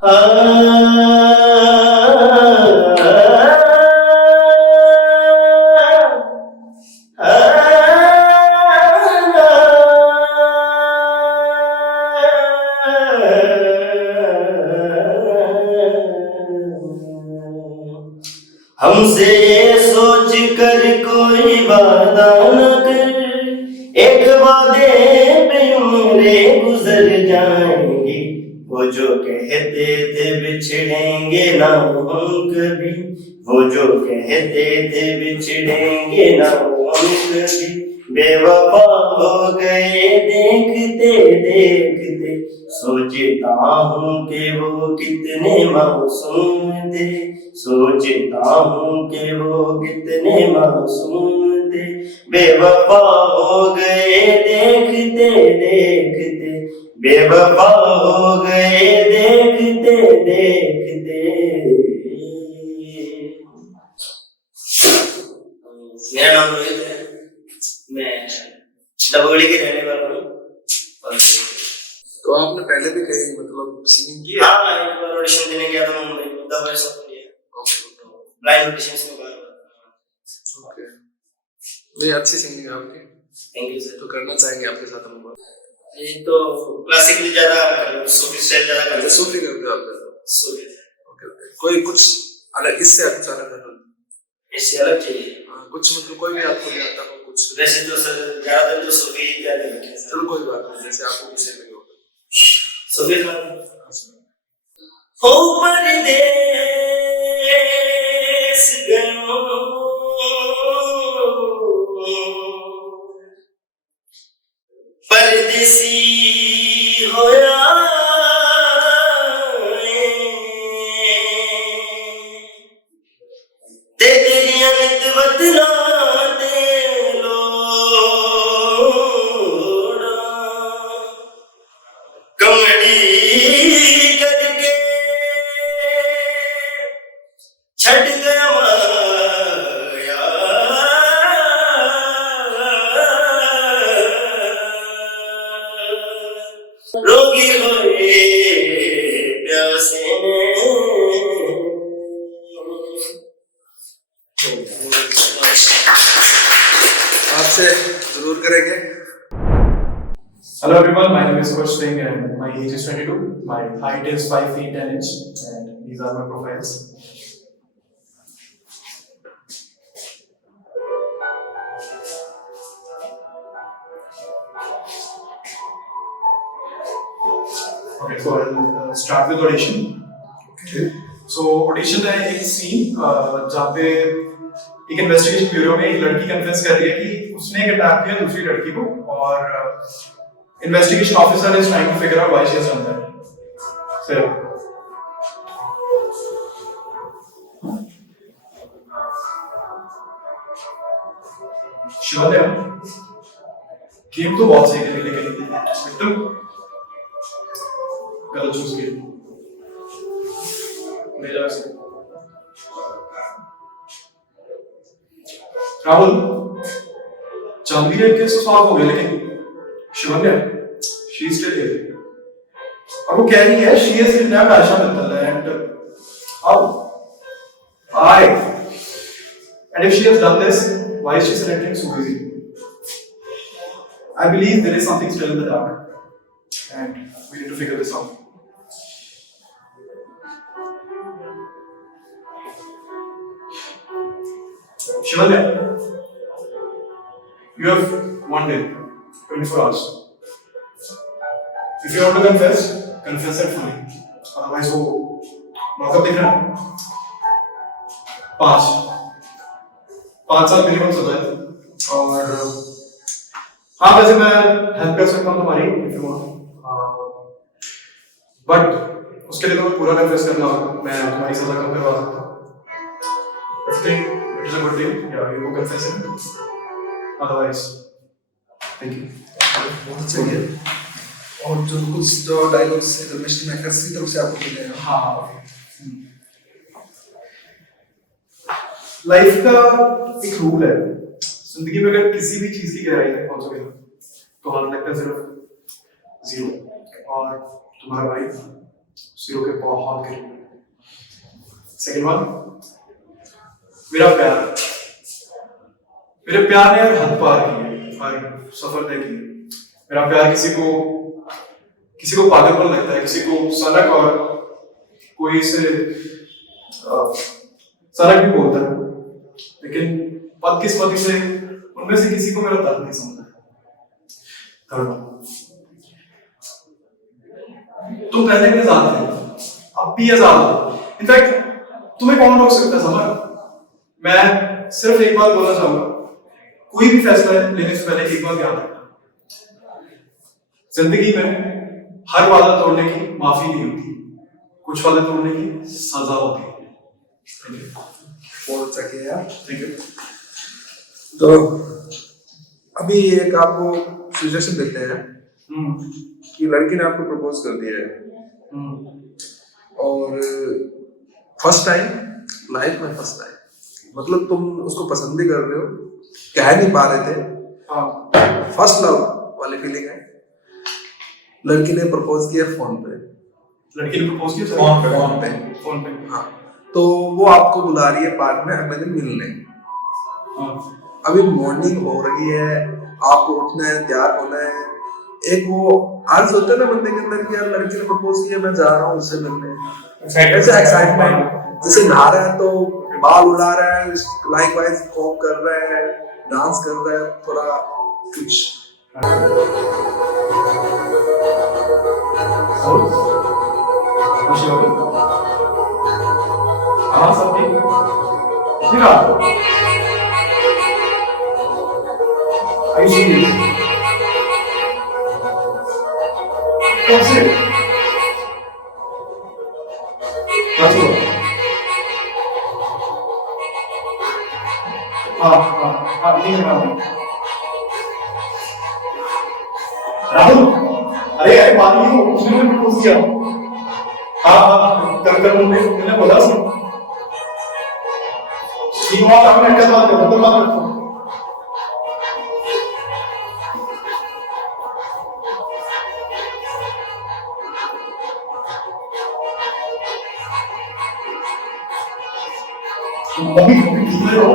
हमसे ये सोच कर कोई वादा न कर, एक वादे पे उम्रें गुजर जाएंगी। वो जो कहते थे बिछड़ेंगे ना हम कभी, वो जो कहते थे बिछड़ेंगे ना हम कभी, बेवफा हो गए देखते देखते। सोचता हूँ कि वो कितने मासूम थे, सोचता हूँ कि वो कितने मासूम थे। बेवफा हो गए देखते देखते, बेवफा हो गए देखते देखते। मेरा नाम रोहित है, मैं दबोली के रहने वाला हूँ। तो आपने पहले भी कहीं मतलब सिंगिंग की है? हाँ, एक बार ऑडिशन देने गया था Mumbai, the voice of India, blind auditions में बार। ओके, नहीं अच्छी सिंगिंग है आपकी। Thank you sir. तो करना चाहेंगे आपके साथ हम बात? ये तो क्लासिकली ज्यादा, सूफी स्टाइल ज्यादा करते हैं। सूफी करते हो आप? सूफी। ओके ओके, कोई कुछ अलग, इससे कुछ अलग है? इससे अलग चाहिए? हाँ, कुछ मतलब कोई भी आपको नहीं आता हो कुछ? वैसे तो सर ज्यादातर तो सूफी क्या करते हैं। चलो कोई बात नहीं, जैसे आपको किसी में हो सूफी हो परदेस गयो, परदेसी होया ते तेरियां नित बदला दे लोड़ा, कमड़ी करके छड़ गया माया, रोगी होए प्यासे आपसे जरूर करेंगे। Hello everyone, my name is Kush Singh and my age is 22. My height is 5 feet 10 inch and these are my profiles. Okay, so I'll start with audition. Okay. So audition है एक scene जहाँ पे एक investigation bureau में एक लड़की confess कर रही है कि उसने एक अटैक किया दूसरी लड़की को और investigation officer is trying to figure out why she has done that. Sir Shivalaya game तो बहुत सही खेली लेकिन विक्टिम गलत चूज किया। ले जाओ इसे। राहुल चांदी का केस तो सॉल्व हो गया लेकिन Shivanya she is still here और वो कह रही है she is kidnapped Asha Mittal and I and if she has done this why is she surrendering so easy? I believe there is something still in the dark and we need to figure this out. Shivanya, you have 1 day, 24 hours. If you want to confess, confess it fully. Otherwise, वो मौका दिख रहा है। 5 साल minimum सजा है और हाँ वैसे मैं हेल्प कर सकता हूँ तुम्हारी if you want, but उसके लिए तुम्हें पूरा confess करना होगा। मैं तुम्हारी सजा कम करवा सकता हूँ। If you think it is a good deal, yeah, you go confess it. Otherwise, thank you. बहुत सही है। और जो कुछ जो डायलॉग्स मिस्टर मैकर्स की तरफ से आपको मिले हैं। हाँ, लाइफ का एक रूल है, जिंदगी में अगर किसी भी चीज की गहराई तक पहुंचोगे तो हाथ लगता है सिर्फ 0 और तुम्हारा भाई जीरो के बहुत करीब। सेकंड वन, मेरा प्यार, मेरे प्यार ने यार हद पार की है, सफर तय की है। मेरा प्यार किसी को पागलपन लगता है, किसी को सनक, और कोई इसे सनक भी बोलता है, लेकिन बदकिस्मती से उनमें से किसी को मेरा दर्द नहीं समझा। थर्ड वन, तुम पहले भी आजाद थे, अब भी आजाद हो। इनफैक्ट तुम्हें कौन रोक सकता है समर? मैं सिर्फ एक बात बोलना चाहूंगा, कोई भी फैसला लेने से पहले एक बात याद रखना, जिंदगी में हर वादा तोड़ने की माफी नहीं होती, कुछ वादे तोड़ने की सजा होती है। बोल सके यार। ठीक है। तो अभी एक आपको सिचुएशन देते हैं कि लड़की ने आपको प्रपोज कर दिया है और फर्स्ट टाइम, लाइफ में फर्स्ट टाइम, मतलब तुम उसको पसंद भी कर रहे हो, कह नहीं पा रहे थे, फर्स्ट लव वाली फीलिंग है। लड़की ने प्रपोज किया फोन पे, लड़की ने प्रपोज किया फोन पे। हाँ, तो वो आपको बुला रही है पार्क में अगले दिन मिलने। अभी मॉर्निंग हो रही है, आपको उठना है, तैयार होना है, एक वो आज होता है ना बंदे के अंदर कि यार लड़की ने प्रपोज किया, मैं जा रहा हूँ उससे मिलने, ऐसा एक्साइटमेंट, जैसे नहा रहा है तो बाल उड़ा रहा है, लाइक वाइज वॉक कर रहा है, डांस कर रहा है, थोड़ा कुछ हाँ सब ठीक। कब से? राहुल, अरे मान लो उसने प्रपोज किया। हाँ कल मैंने बोला उसने। ठीक बात आपने क्या बात है, मतलब बात रखो। अभी कितने हो?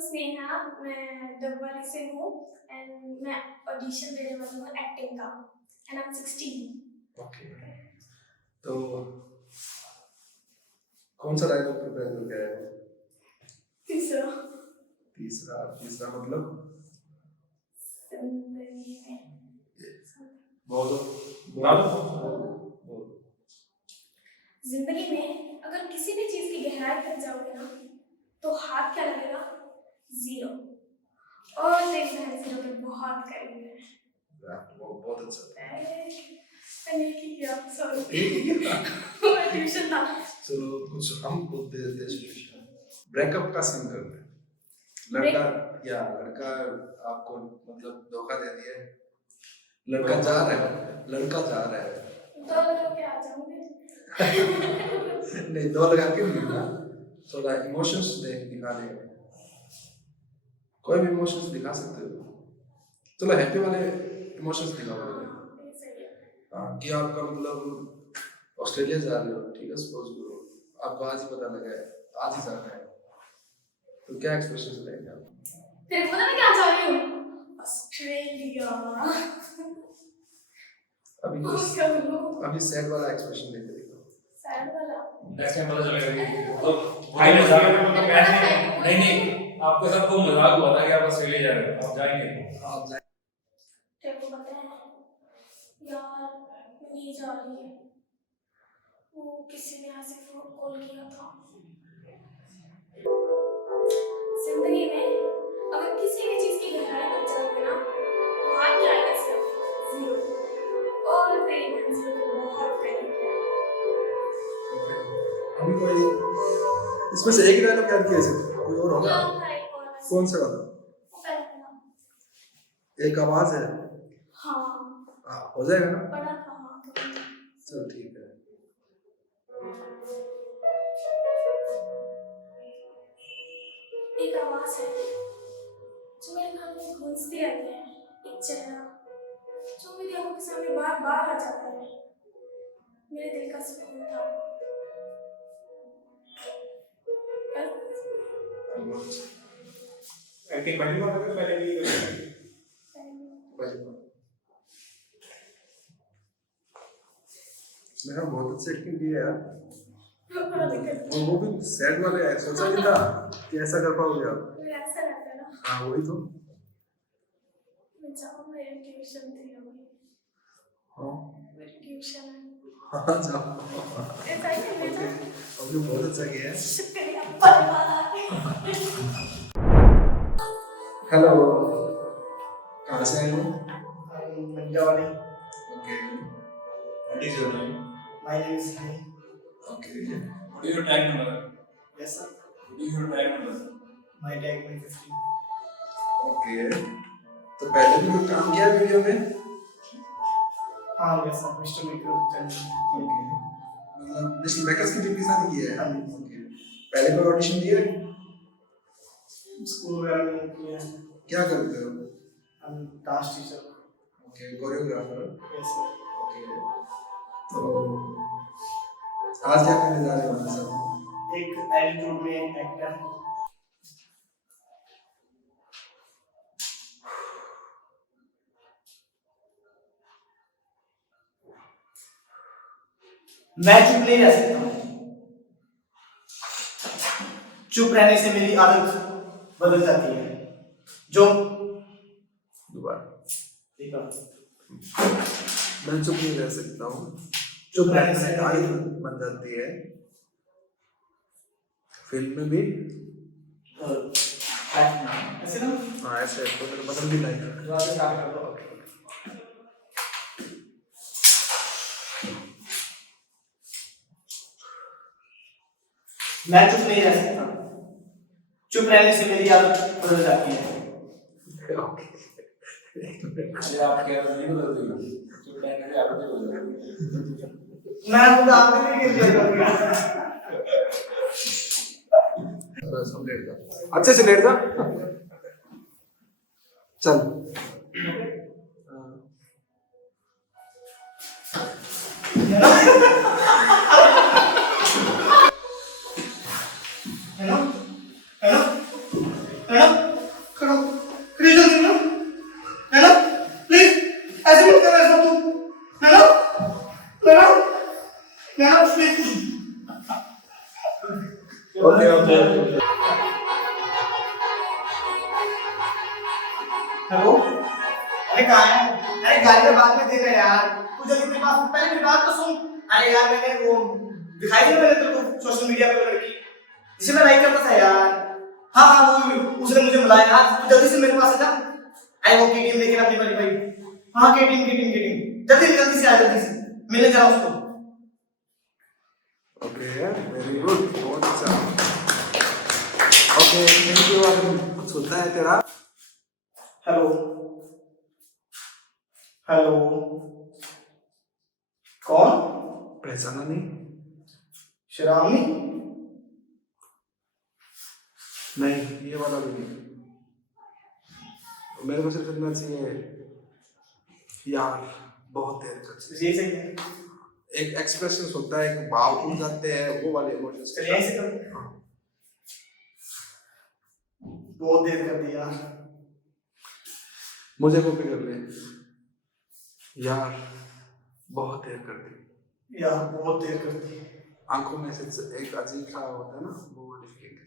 स्नेहा, मैं डबवाली से हूँ एंड मैं ऑडिशन देने वाली हूँ एक्टिंग का एंड आई एम 16। ओके, तो कौन सा डायलॉग प्रिपेयर करके आए हो? तीसरा मतलब जिंदगी में जिंदगी में अगर किसी भी चीज की गहराई तक जाओगे ना तो हाथ क्या लगेगा? जीरो। और तेरी बहन जीरो के बहुत करीब है। बहुत अच्छा। मैंने किया, सॉरी। ट्यूशन था। चलो कुछ हम खुद दे देते हैं सिचुएशन। ब्रेकअप का सीन करते हैं। लड़का आपको मतलब धोखा दे दिया है, लड़का जा रहा है। दो लगा के आ जाऊंगी। नहीं, दो लगा के नहीं ना, थोड़ा इमोशंस दिखाने हैं। कोई भी इमोशंस दिखा सकते हो, चलो हैप्पी वाले इमोशंस दिखाओ। हाँ, कि आपका मतलब ऑस्ट्रेलिया जा रहे हो, ठीक है, सपोज करो आपको आज ही पता लगा है, आज ही जाना है, तो क्या एक्सप्रेशन रहेंगे आप? तेरे को पता मैं क्या चाह रही हूँ? ऑस्ट्रेलिया। अभी सैड वाला एक्सप्रेशन लेके देखो। सैड वाला नेक्स्ट टाइम पता चलेगा कि भाई मजाक में मतलब नहीं आपके साथ वो मजाक हुआ था कि आप ऑस्ट्रेलिया जा रहे हो, आप जाएंगे? आप जाए। तेरे को पता है यार, मैं नहीं जा रही है, वो किसी ने ऐसे कॉल किया था। जिंदगी में अगर किसी भी चीज की गहराई तक जाओगे ना तो हाथ क्या आएगा? सिर्फ जीरो। और तेरी बहन जीरो के बहुत करीब है। अभी कोई इसमें से एक डायलॉग याद किया सिर्फ, कोई और होगा? कौन सा वाला? एक आवाज है। हाँ हो जाएगा ना? पढ़ा था। हाँ चल ठीक है। एक आवाज है जो मेरे कान में गूंजती रहती है, एक चेहरा जो मेरी आंखों के सामने बार बार आ जाता है, मेरे दिल का सुकून था। एक्टिंग पहली बार कर पहले नहीं कर मेरा बहुत अच्छा एक्टिंग किया यार, और वो भी सैड वाले है, सोचा नहीं था कि ऐसा कर पाओगे आप। मुझे ऐसा लगता है ना, हाँ वही तो। मैं जाऊँ, मेरी ट्यूशन थी अभी, हाँ मेरी ट्यूशन है। हाँ जाओ, ऐसा ही है मेरा। आपने बहुत अच्छा किया है। शुक्रिया परिवार। हेलो, कहाँ से आए हो? Punjabi. Okay, what is your name? My name is Hani. Okay, what is your tag number Yes sir. What is your tag number My tag is 15. Okay, तो पहले भी कोई काम किया है वीडियो में? हाँ yes sir. Mr. Mikro channel. Okay, मतलब मिस्टर मेकर्स की टीम के साथ ही किया है? हाँ जी। ओके, पहले कोई ऑडिशन दिया है? स्कूल वगैरह में किया है। क्या करते हो? हम dance teacher. Okay, choreographer. Yes sir. Okay, तो आज क्या करने जा रहे हो हम सब? एक एटीट्यूड में एक्टर। मैं चुप नहीं रह सकता हूँ। चुप रहने से मेरी आदत बदल जाती है। जो दोबारा, ठीक है। मैं चुप नहीं रह सकता हूँ, चुप रहने से आदत बन जाती है। फिल्म में भी ऐसे ना हाँ ऐसे तो मेरे बदल भी लाइक दोबारा से स्टार्ट कर दो। मैं चुप नहीं रह सकता। चुप रहने से मेरी आदत बदल जाती है। ये आप कह रहे नहीं बदलते हो चुप रहने से आदतें बदल जाती हैं मैं तो आपके लिए एंजॉय कर रहा बस हम लेट जा, अच्छे से लेट जा, चल। हेलो हेलो हेलो करो प्लीज जल्दी ना हेलो प्लीज ऐसे मत कर ऐसा तू hello hello hello please okay okay hello अरे कहाँ है अरे गाड़ी में बाद में दे रहे यार तू जल्दी मेरे पास पहले मेरी बात तो सुन अरे यार मैंने वो दिखाई दिया मैंने तेरे को सोशल मीडिया पे लड़की जिसे मैं लाइक करता था यार हाँ हाँ वो उसने मुझे बुलाया यार तू जल्दी से मेरे पास आ जा आई वो केटीएम लेके अपनी वाली भाई हाँ केटीएम जल्दी से आ जल्दी से मिलने जा उसको ओके, वेरी गुड, बहुत अच्छा। Okay, thank you. अगर कुछ होता है तेरा? हेलो हेलो कौन पहचाना नहीं? शरावनी नहीं, ये वाला भी नहीं। मेरे को सिर्फ इतना चाहिए यार, बहुत देर तक। यही सही है एक एक्सप्रेशन होता है, एक भाव उड़ जाते हैं, वो वाले इमोशंस। चलिए ऐसे कर बहुत देर कर दिया मुझे कॉपी कर ले यार, बहुत देर कर दी यार बहुत देर कर दी आंखों में से एक अजीब सा होता है ना, वो वाली फीलिंग।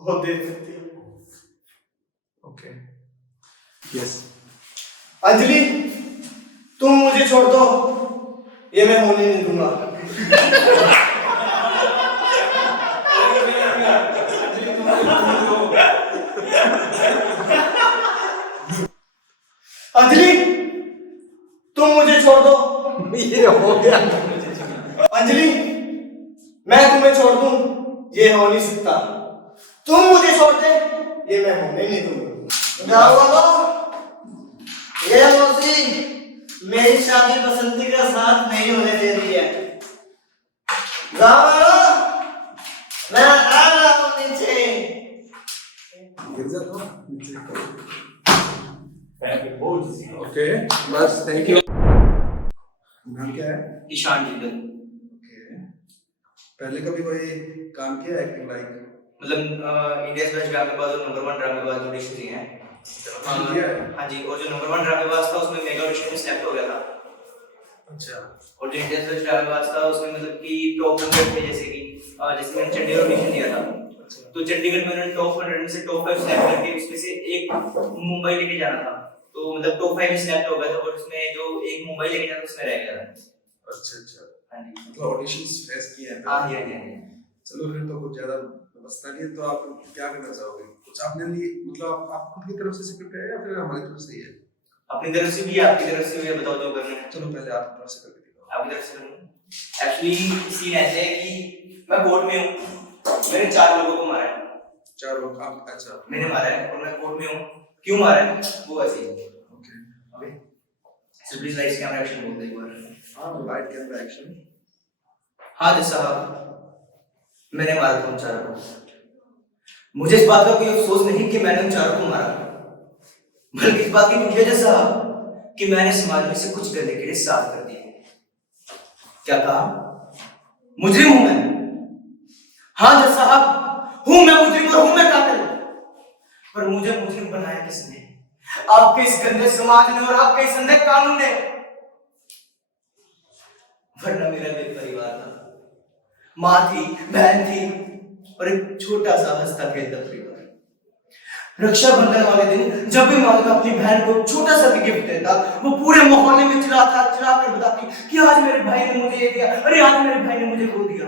बहुत देर कर दी ओके, यस। अंजलि तुम मुझे छोड़ दो ये मैं होने नहीं दूंगा अंजलि तुम मुझे छोड़ दो ये हो गया। अंजलि मैं तुम्हें छोड़ दूं ये हो नहीं सकता तुम मुझे छोड़ दे ये मैं होने नहीं दूंगा ये मौसी मेरी शादी बसंती का साथ नहीं होने दे रही है। जाओ, मैं आ रहा हूँ नीचे। गिर जाता हूँ नीचे। ओके बस थैंक यू। नाम क्या है? ईशान जिंदल। ओके। पहले कभी कोई काम किया एक्टिंग लाइक? मतलब इंडिया बेस्ट ड्रामेबाज और नंबर 1 ड्रामेबाज ऑडिशन दिए हैं। किया है? हाँ जी, और जो नंबर 1 ड्रामेबाज था उसमें मेगा ऑडिशन में सेलेक्ट हो गया था। अच्छा। और जो इंडिया बेस्ट ड्रामेबाज था उसमें मतलब कि टॉप 100 थे, जैसे मैंने चंडीगढ़ ऑडिशन दिया था। तो चंडीगढ़ में उन्होंने टॉप 100 में से टॉप 5 सेलेक्ट करके उसमें से एक मुंबई लेके जाना था। तो मतलब टॉप 5 में सिलेक्ट हो गया था और उसमें जो एक मुंबई लेके जाना उसमें रह गया था। अच्छा अच्छा। हाँ जी, मतलब ऑडिशंस फेस किए हैं। हाँ जी। चलो फिर तो कुछ ज्यादा बचता नहीं है, तो आप क्या करना चाहोगे? कुछ अपने लिए मतलब आप खुद की तरफ से स्क्रिप्ट है या फिर हमारी तरफ से ही है? अपनी तरफ से भी है, आपकी तरफ से भी है, बताओ जो करना है। चलो पहले आपकी तरफ से करके दिखाओ। आपकी तरफ से करूँ। एक्चुअली सीन ऐसे है कि मैं कोर्ट में हूँ, मैंने 4 लोगों को मारा है। 4 लोग आप? अच्छा। मैंने मारा है और मैं कोर्ट में हूँ। क्यों मारा है वो ऐसे ही। Okay. Okay, so please lights camera action बोल दे एक बार। हाँ, लाइट कैमरा एक्शन। हाँ जी साहब, मैंने मारा था उन 4 को। मुझे इस बात का कोई अफसोस नहीं कि मैंने उन 4 को मारा, बल्कि इस बात की खुशी है जज साहब कि मैंने समाज में से कुछ गंदे कीड़े साफ कर दिए। क्या कहा? मुजरिम हूं मैं। हाँ जज साहब, हूं मैं मुजरिम और हूं मैं कातिल। पर मुझे मुजरिम बनाया किसने? आपके इस गंदे समाज ने और आपके इस अंधे कानून ने। वरना मेरा भी परिवार था, माँ थी, बहन थी और एक छोटा सा हंसता खेलता परिवार। रक्षाबंधन वाले दिन जब भी मालिका अपनी बहन को छोटा सा भी गिफ्ट देता, वो पूरे मोहल्ले में चिल्ला कर बताती कि आज मेरे भाई ने मुझे ये दिया, अरे आज मेरे भाई ने मुझे वो दिया।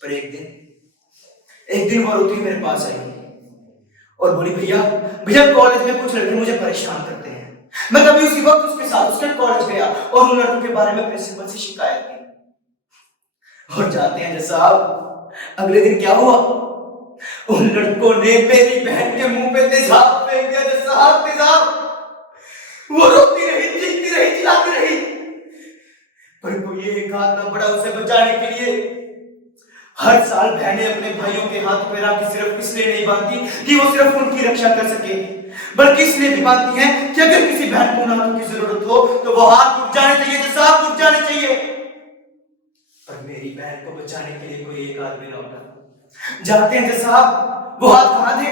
पर एक दिन वो रोती मेरे पास आई और बोली, भैया कॉलेज में कुछ लड़के मुझे परेशान करते हैं। मैं तभी उसी वक्त उसके साथ उसके कॉलेज गया और उन लड़कों के बारे में प्रिंसिपल से शिकायत की। और जानते हैं जज साहब, अगले दिन क्या हुआ? उन लड़कों ने मेरी बहन के मुंह पे तेजाब फेंक दिया। जज साहब, तेजाब। वो रोती रही, चीखती रही, चिल्लाती रही, पर कोई एक हाथ ना बढ़ा उसे बचाने के लिए। हर साल बहनें अपने भाइयों के हाथ पे राखी सिर्फ इसलिए नहीं बांधती कि वो सिर्फ उनकी रक्षा कर सके, बल्कि इसलिए भी बांधती हैं कि अगर किसी बहन को नातों की जरूरत हो तो वो हाथ उठ जाने चाहिए, जज साहब, उठ जाने चाहिए। पर मेरी बहन को बचाने के लिए कोई एक आदमी ना उठा। जानते हैं जज साहब वो हाथ कहां थे?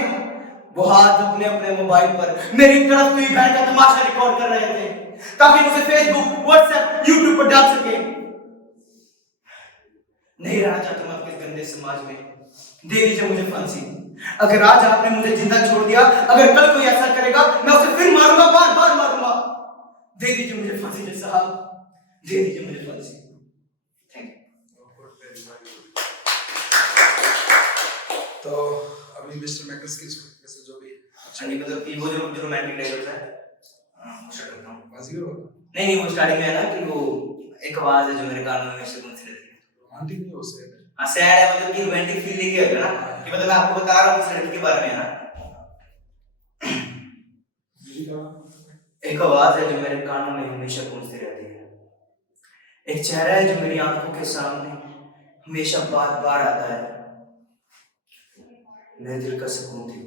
वो हाथ अपने मोबाइल पर मेरी तरफ हुई बहन का तमाशा रिकॉर्ड कर रहे थे ताकि मुझे फेसबुक, व्हाट्सएप, यूट्यूब पर डाल सके। नहीं रहना चाहता मैं आपके गंदे समाज में। दे दीजिए मुझे फांसी। अगर आज आपने मुझे जिंदा छोड़ दिया, अगर कल कोई ऐसा करेगा मैं उसे फिर मारूंगा, बार मारूंगा। दे दीजिए मुझे फांसी जज साहब, दे दीजिए मुझे फांसी। तो अभी मिस्टर मैकस की में से जो भी अच्छा नहीं, मतलब कि वो जो रोमांटिक डायलॉग है, वो स्टार्ट करता हूँ। बाजीगर होगा? नहीं, वो स्टार्टिंग में है ना कि वो एक आवाज है जो मेरे कानों में हमेशा गूंजती रहती है। रोमांटिक नहीं हो सैड है। हाँ सैड है, मतलब कि रोमांटिक फील लेके आएगा ना, कि मतलब मैं आपको बता रहा हूँ उस लड़की के बारे में है ना। एक आवाज है जो मेरे कानों में हमेशा गूंजती रहती है। एक चेहरा है जो मेरी आंखों के सामने हमेशा बार आता है। मेरे दिल का सुकून थी।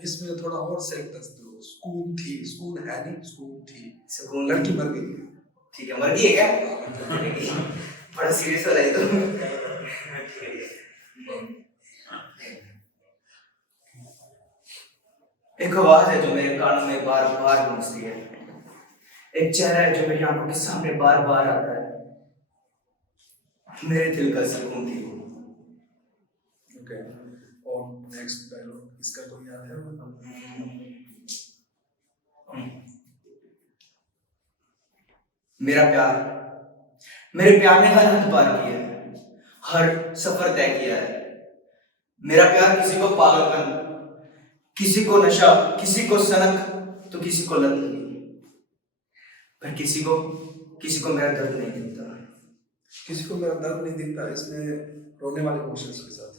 इसमें थोड़ा और सैड टच दो। सुकून थी, सुकून है नहीं, सुकून थी। सुकून लड़की मर गई। ठीक है, मर गई है क्या? बड़ा सीरियस हो रहा है तो। एक आवाज है जो मेरे कानों में बार गूंजती है। एक चेहरा है जो मेरी आंखों के सामने बार आता है। मेरे दिल का सुकून थी। ओके, और नेक्स्ट डायलॉग इसका कोई याद है? मेरे प्यार ने हर हद पार किया है, हर सफर तय किया है। मेरा प्यार किसी को पागलपन, किसी को नशा, किसी को सनक तो किसी को लत लगी, पर किसी को मेरा दर्द नहीं दिखता। किसी को मेरा दर्द नहीं दिखता। इसमें रोने वाले इमोशंस के साथ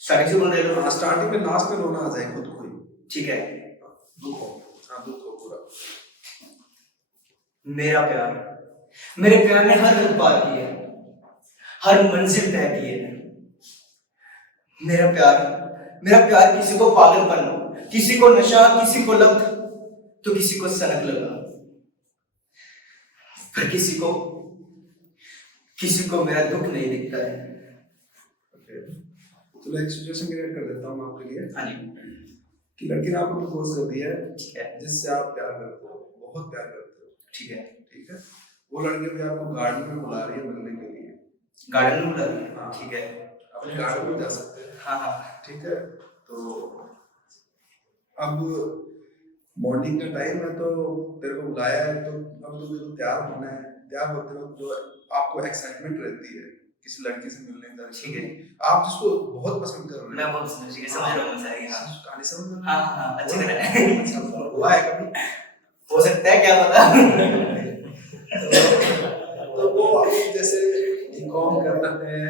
स्टार्टिंग से बोल रहे हो? स्टार्टिंग में लास्ट में रोना आ जाए खुद को ही। ठीक है। दुख हो, हाँ दुख हो पूरा। मेरा प्यार, मेरे प्यार ने हर हद पार की है, हर मंजिल तय की है। मेरा प्यार किसी को पागलपन, किसी को नशा, किसी को लत, तो किसी को सनक लगा, पर किसी को मेरा दुख नहीं दिखता है। चलो एक सिचुएशन क्रिएट कर देता हूँ आपके लिए। हाँ जी। कि लड़की ने आपको प्रपोज कर दिया है, ठीक है। जिससे आप प्यार करते हो, बहुत प्यार करते हो। ठीक है। ठीक है। वो लड़की भी आपको गार्डन में बुला रही है मिलने के लिए। गार्डन में बुला रही है? हाँ। ठीक है। आप गार्डन में जा सकते हैं। हाँ हाँ। ठीक है। तो अब मॉर्निंग का टाइम है, तो तेरे को बुलाया है, तो अब तुझे तो तैयार होना है। तैयार होते वक्त जो आपको एक्साइटमेंट रहती है किसी लड़की से मिलने का, ठीक है। आप जिसको बहुत पसंद कर रहे हो। मैं बहुत समझ रहा हूँ सारी। हाँ कहानी समझ में? हाँ हाँ, अच्छी तरह। अच्छा हुआ है कभी? हो सकता है, क्या पता। तो वो अभी जैसे इन्फॉर्म करना है,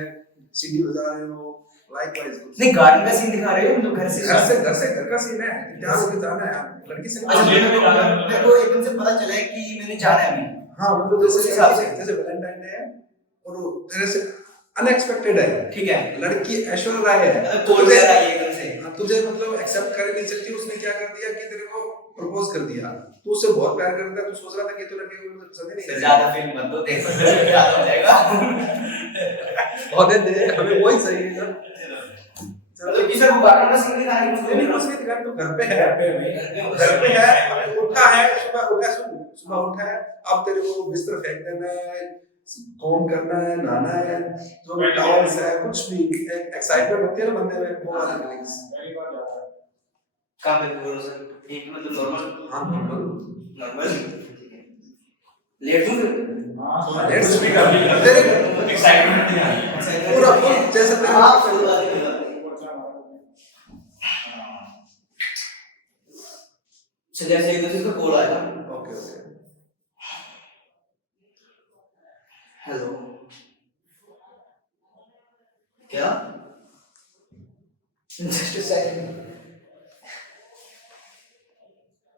सीढ़ी बजा रहे हो, लाइकवाइज नहीं, गार्डन का सीन दिखा रहे हो मतलब घर घर का सीन है। क्या होके जाना है लड़की से? अच्छा, मेरे को एकदम से पता चला है कि मैंने जाना है अभी। हाँ मतलब उस हिसाब से जैसे वैलेंटाइन डे है और वो तेरे से अनएक्सपेक्टेड है। ठीक है। लड़की ऐश्वर्या राय है, मतलब बोल दे रहा है एकदम से। तुझे मतलब एक्सेप्ट कर नहीं सकती। उसने क्या कर दिया कि तेरे को प्रपोज कर दिया। तू उससे बहुत प्यार करता है, तू सोच रहा था कि तू लड़की को पसंद ही नहीं करेगा। ज्यादा फिल्म मत दो, देखो ज्यादा हो जाएगा। होने दे, हमें वही सही है ना। चलो कि सर वो गार्डन का सीन दिखा रही है। नहीं कुछ नहीं दिखा, तू घर पे है, घर पे है, अभी उठा है, सुबह उठा है। अब तेरे को बिस्तर फेंक देना है, कॉम करना है, नहाना है, जो टॉवल्स है, कुछ भी एक्साइटमेंट होती है ना बंदे में, वो वाली फीलिंग्स। कहाँ पे बोलो सर? ठीक है, मतलब नॉर्मल। हाँ नॉर्मल। लेट हूँ हाँ, लेट्स भी कर ली। तेरे एक्साइटमेंट नहीं आ रही। पूरा फुल जैसे तेरे हाँ, कोई बात नहीं। चलिए ऐसे एक दूसरे को कॉल आया। Okay okay. हेलो, क्या? Just a second.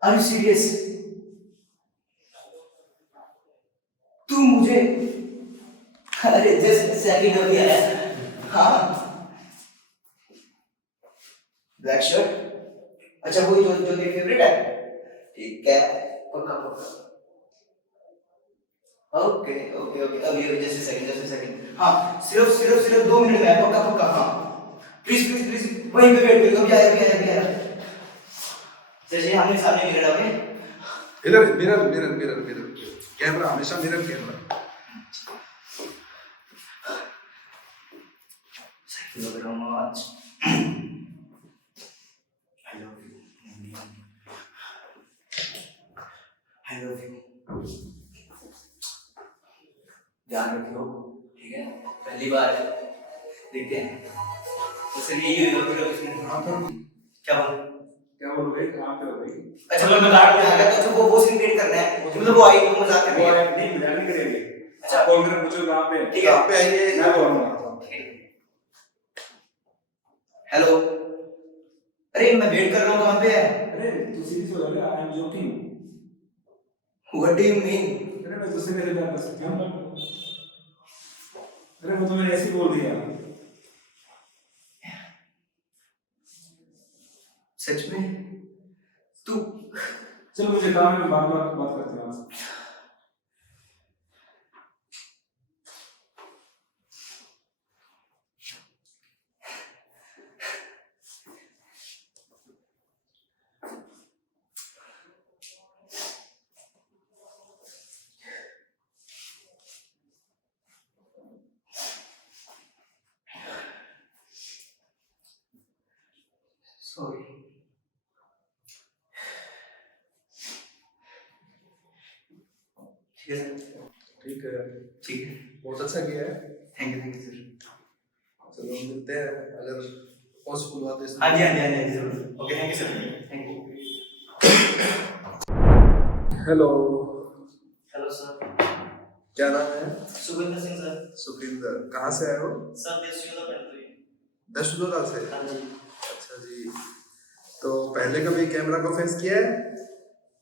Are you serious? तू मुझे, अरे जस्ट सेकंड हो गया है। हाँ, ब्लैक शर्ट, अच्छा वही जो जो तेरी फेवरेट है। ठीक है, पक्का पक्का। ओके ओके ओके, अभी जस्ट अ सेकंड। हाँ, सिर्फ 2 मिनट में, पक्का पक्का। हाँ प्लीज प्लीज प्लीज वहीं पे वेट करो, अभी आया। जैसे हमने सामने मिरर आगे इधर मिरर कैमरा, हमेशा मिरर कैमरा। सही लग रहा हूँ आज। I love you। ध्यान रखियो, ठीक है? पहली बार है, देखते हैं। तो चलिए ये वीडियो फिर उसमें हाँ तो क्या बोलोगे? कहाँ पे हो भाई? अच्छा मतलब मजाक में आ गया, तो वो सीन क्रिएट करना है, मतलब वो आई तो मजाक कर रही है। नहीं मजाक नहीं करेंगे। अच्छा कॉल करके पूछो कहाँ पे? ठीक है, कहाँ पे आइए, मैं बोलूँगा। हेलो, अरे मैं वेट कर रहा हूँ, कहाँ पे है? अरे तू सीरियस हो जा, I am joking. What do you mean? अरे मैं तुझसे कैसे प्यार कर सकती हूँ? अरे वो तो मैंने ऐसे ही बोल दिया। सच में तू? चलो मुझे काम है, बात करते हैं। सॉरी। ठीक है बहुत अच्छा किया है। Thank you sir. चलो मिलते हैं अगर पॉसिबल हुआ तो। हाँ जी जरूर। Okay thank you sir, thank you. Hello sir, क्या नाम है? सुखविंदर सिंह सर। सुखविंदर, कहाँ से आए हो? सर देश युद्ध करते हैं। दशदोरा से? हाँ जी। अच्छा जी, तो पहले कभी कैमरा को फेस किया है?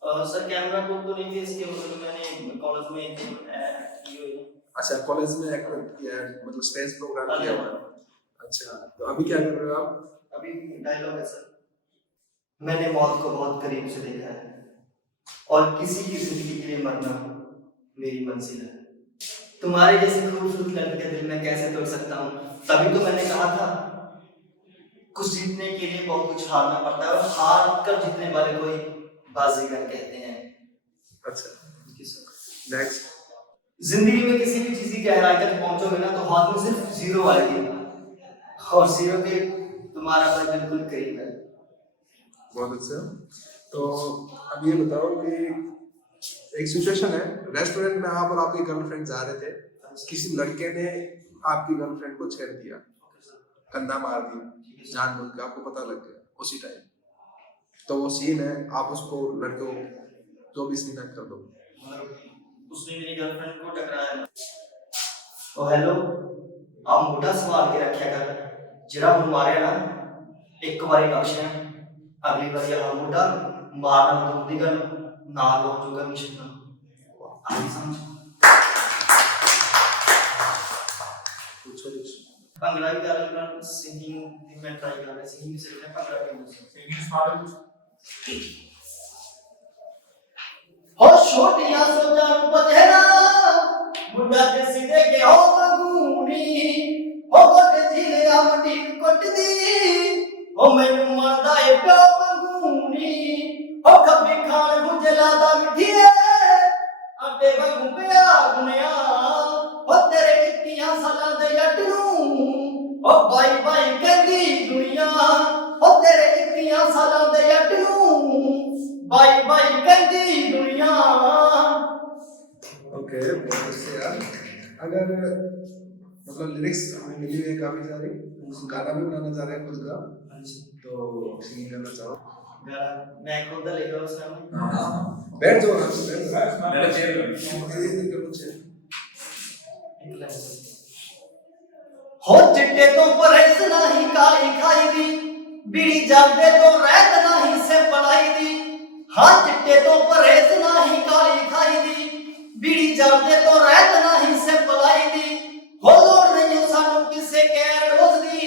सर कैमरा को तो नहीं फेस किया, मतलब मैंने कॉलेज में की हुई है। अच्छा, कॉलेज में एक्ट किया है, मतलब स्टेज प्रोग्राम हाँ जी। किया हुआ है। अच्छा, तो अभी क्या कर रहे हो आप? अभी डायलॉग है सर। मैंने मौत को बहुत करीब से देखा है और किसी की जिंदगी के लिए मरना मेरी मंजिल है। तुम्हारे जैसे खूबसूरत लड़के के दिल में कैसे तोड़ सकता हूँ? तभी तो मैंने कहा था कुछ जीतने के लिए बहुत कुछ हारना पड़ता है और हार कर जीतने वाले को ही बाजीगर कहते हैं। अच्छा, नेक्स्ट। जिंदगी में किसी भी चीज की गहराई तक पहुंचोगे ना तो हाथ में सिर्फ जीरो आएगी और जीरो के तुम्हारा पर बिल्कुल करीब है। बहुत अच्छा। तो अब ये बताओ कि एक सिचुएशन है, रेस्टोरेंट में आप और आपकी गर्लफ्रेंड जा रहे थे, किसी लड़के ने आपकी गर्लफ्रेंड को छेड़ दिया, कंधा मार दिया जानबूझ के, आपको पता लग गया उसी टाइम, तो वो सीन है, आप उसको लड़के को जो भी सीन है कर दो। उसने मेरी गर्लफ्रेंड को टकराया। ओ हेलो, आप मोटा संभाल के रखा कर, जरा हम मारे ना एक बारी बख्शे, अगली बार यहाँ मोटा मारना तो दी गल ना लो जो का मिशन ना आई समझ। पूछो कुछ। भंगड़ा भी कर रहा हूँ, सिंगिंग में ट्राई कर रहा हूँ, सिंगिंग से मैं भंगड़ा भी नहीं सिंगिंग स्टार्ट कुछ हो छोटिया सोचा बचेरा मुंडा ते सीधे के हो बगूनी हो बटे झीले आमटी कोट दी हो मैनू मरदा ए प्यो बगूनी हो कभी खान गुजला दा मिठिए अड्डे बगू पे गुनिया हो तेरे 21 सालां दे जट नू हो बाई बाई कहंदी दुनिया हो तेरे 21 सालां दे जट नू बाई बाई कहंदी दुनिया। ओके, बहुत अच्छे यार। अगर मतलब लिरिक्स हमें मिली हुई है काफी सारी, गाना भी बनाना चाह रहे हैं खुद का, तो सिंगिंग करना चाहो? मैं खुद लिखा उस समय। बैठ जाओ आराम से, बैठ जाओ। मेरा चेयर ये कर लो चेयर। हो चिट्टे तो परहेज नाही काली खाई दी बीड़ी जागदे तो रहत नाही से पलाई दी। हाँ चिट्टे तो परहेज नाही काली खाई दी बीड़ी जागदे तो रहत नाही से पलाई दी। हो लोड़ नहीं सानू किसे कैर रोज दी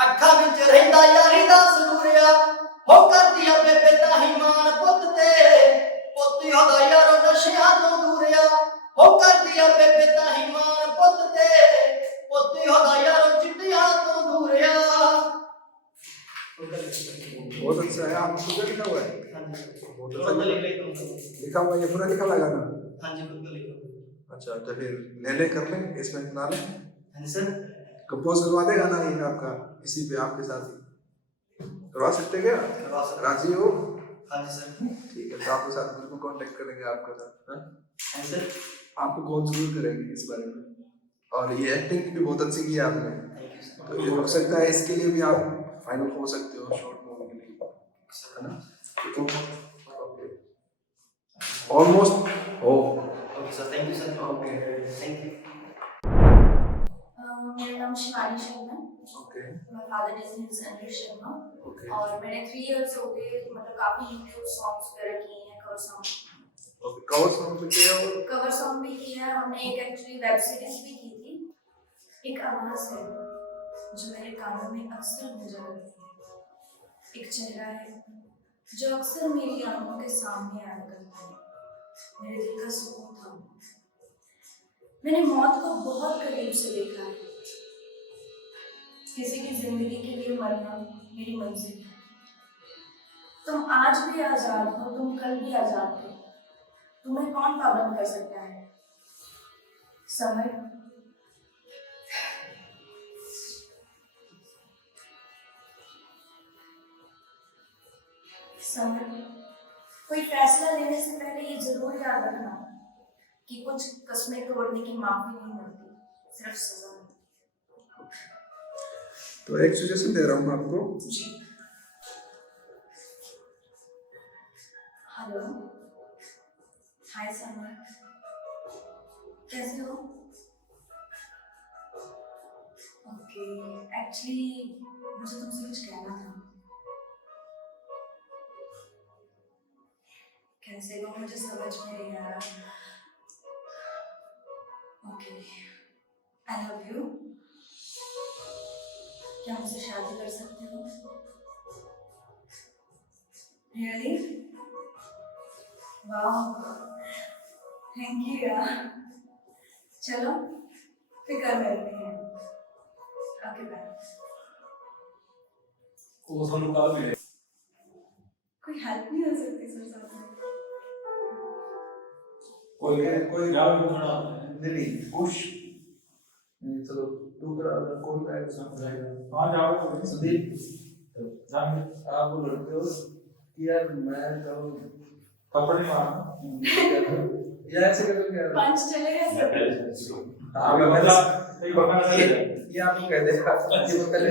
अखा विच रहिंदा यारी दा सरूरिया हो कर दिया बेबे ताही मान पुत ते पोती होदा यारो नशियां तो दूरिया हो कर दिया बेबे ताही मान पुत ते पोती होदा यारो चिट्टियां तो दूरिया। बहुत अच्छा है, आपने खुद का लिखा हुआ है? बहुत अच्छा लिखा हुआ है, ये पूरा लिखा हुआ है गाना? हाँ जी खुद का लिखा। अच्छा, तो फिर ले कर लें इसमें बना लें। हाँ सर। कंपोज करवा दे गाना ये आपका, इसी पे आपके साथ ही करवा सकते हैं क्या? करवा सकते। राजी हो? हाँ जी सर। ठीक है, तो आपके साथ बिल्कुल कांटेक्ट करेंगे आपके साथ। हाँ सर। आपको कॉल जरूर करेंगे इस बारे में। और ये एक्टिंग भी बहुत अच्छी की है आपने, तो ये हो सकता है इसके लिए भी आप फाइनल हो सकते हो शॉर्ट मूवी के लिए, है ना? ओके, ऑलमोस्ट हो। Okay sir, thank you sir. Okay, thank you. मेरा नाम शिवानी शर्मा है। Okay, My father is Sanjay Sharma okay, और मैंने 3 years हो गए मतलब काफी YouTube सॉन्ग्स वगैरह किए हैं, cover song okay. Cover song भी किया और कवर सॉन्ग भी किया है हमने। एक एक्चुअली वेब सीरीज भी की थी। एक आवाज है जो मेरे कानों में अक्सर गुंजा करती है, एक चेहरा है जो अक्सर मेरी आंखों के सामने आया करता है, मेरे दिल का सुकून था। मैंने मौत को बहुत करीब से देखा है, किसी की जिंदगी के लिए मरना मेरी मंजिल है। तुम आज भी आजाद हो, तुम कल भी आजाद थे, तुम्हें कौन पाबंद कर सकता है? समर समर कोई फैसला लेने से पहले ये जरूर याद रखना कि कुछ कस्में तोड़ने की माफी नहीं मिलती, सिर्फ सजा मिलती। तो एक सजेशन दे रहा हूँ आपको। जी हेलो, हाय समर, कैसे हो? ओके, एक्चुअली मुझे तुमसे कुछ कहना था। कैसे कहूँ, मुझे समझ में नहीं आ रहा। Okay, I love you. क्या मुझसे शादी कर सकते हो? रियली? वाह, थैंक यू यार। चलो फिर कर मिलते हैं। Okay bye. वो हम कब मिले? कोई हेल्प नहीं हो सकती सर साथ में? कोई क्या भी थोड़ा नहीं खुश चलो तू करा कौन का वहाँ जाओ तो संदीप जाएंगे। आप वो लड़के हो कि यार मैं तो कपड़े मारना ये ऐसे कर क्या पंच चलेगा सर? आप बता ये आपको कह देगा कि वो पहले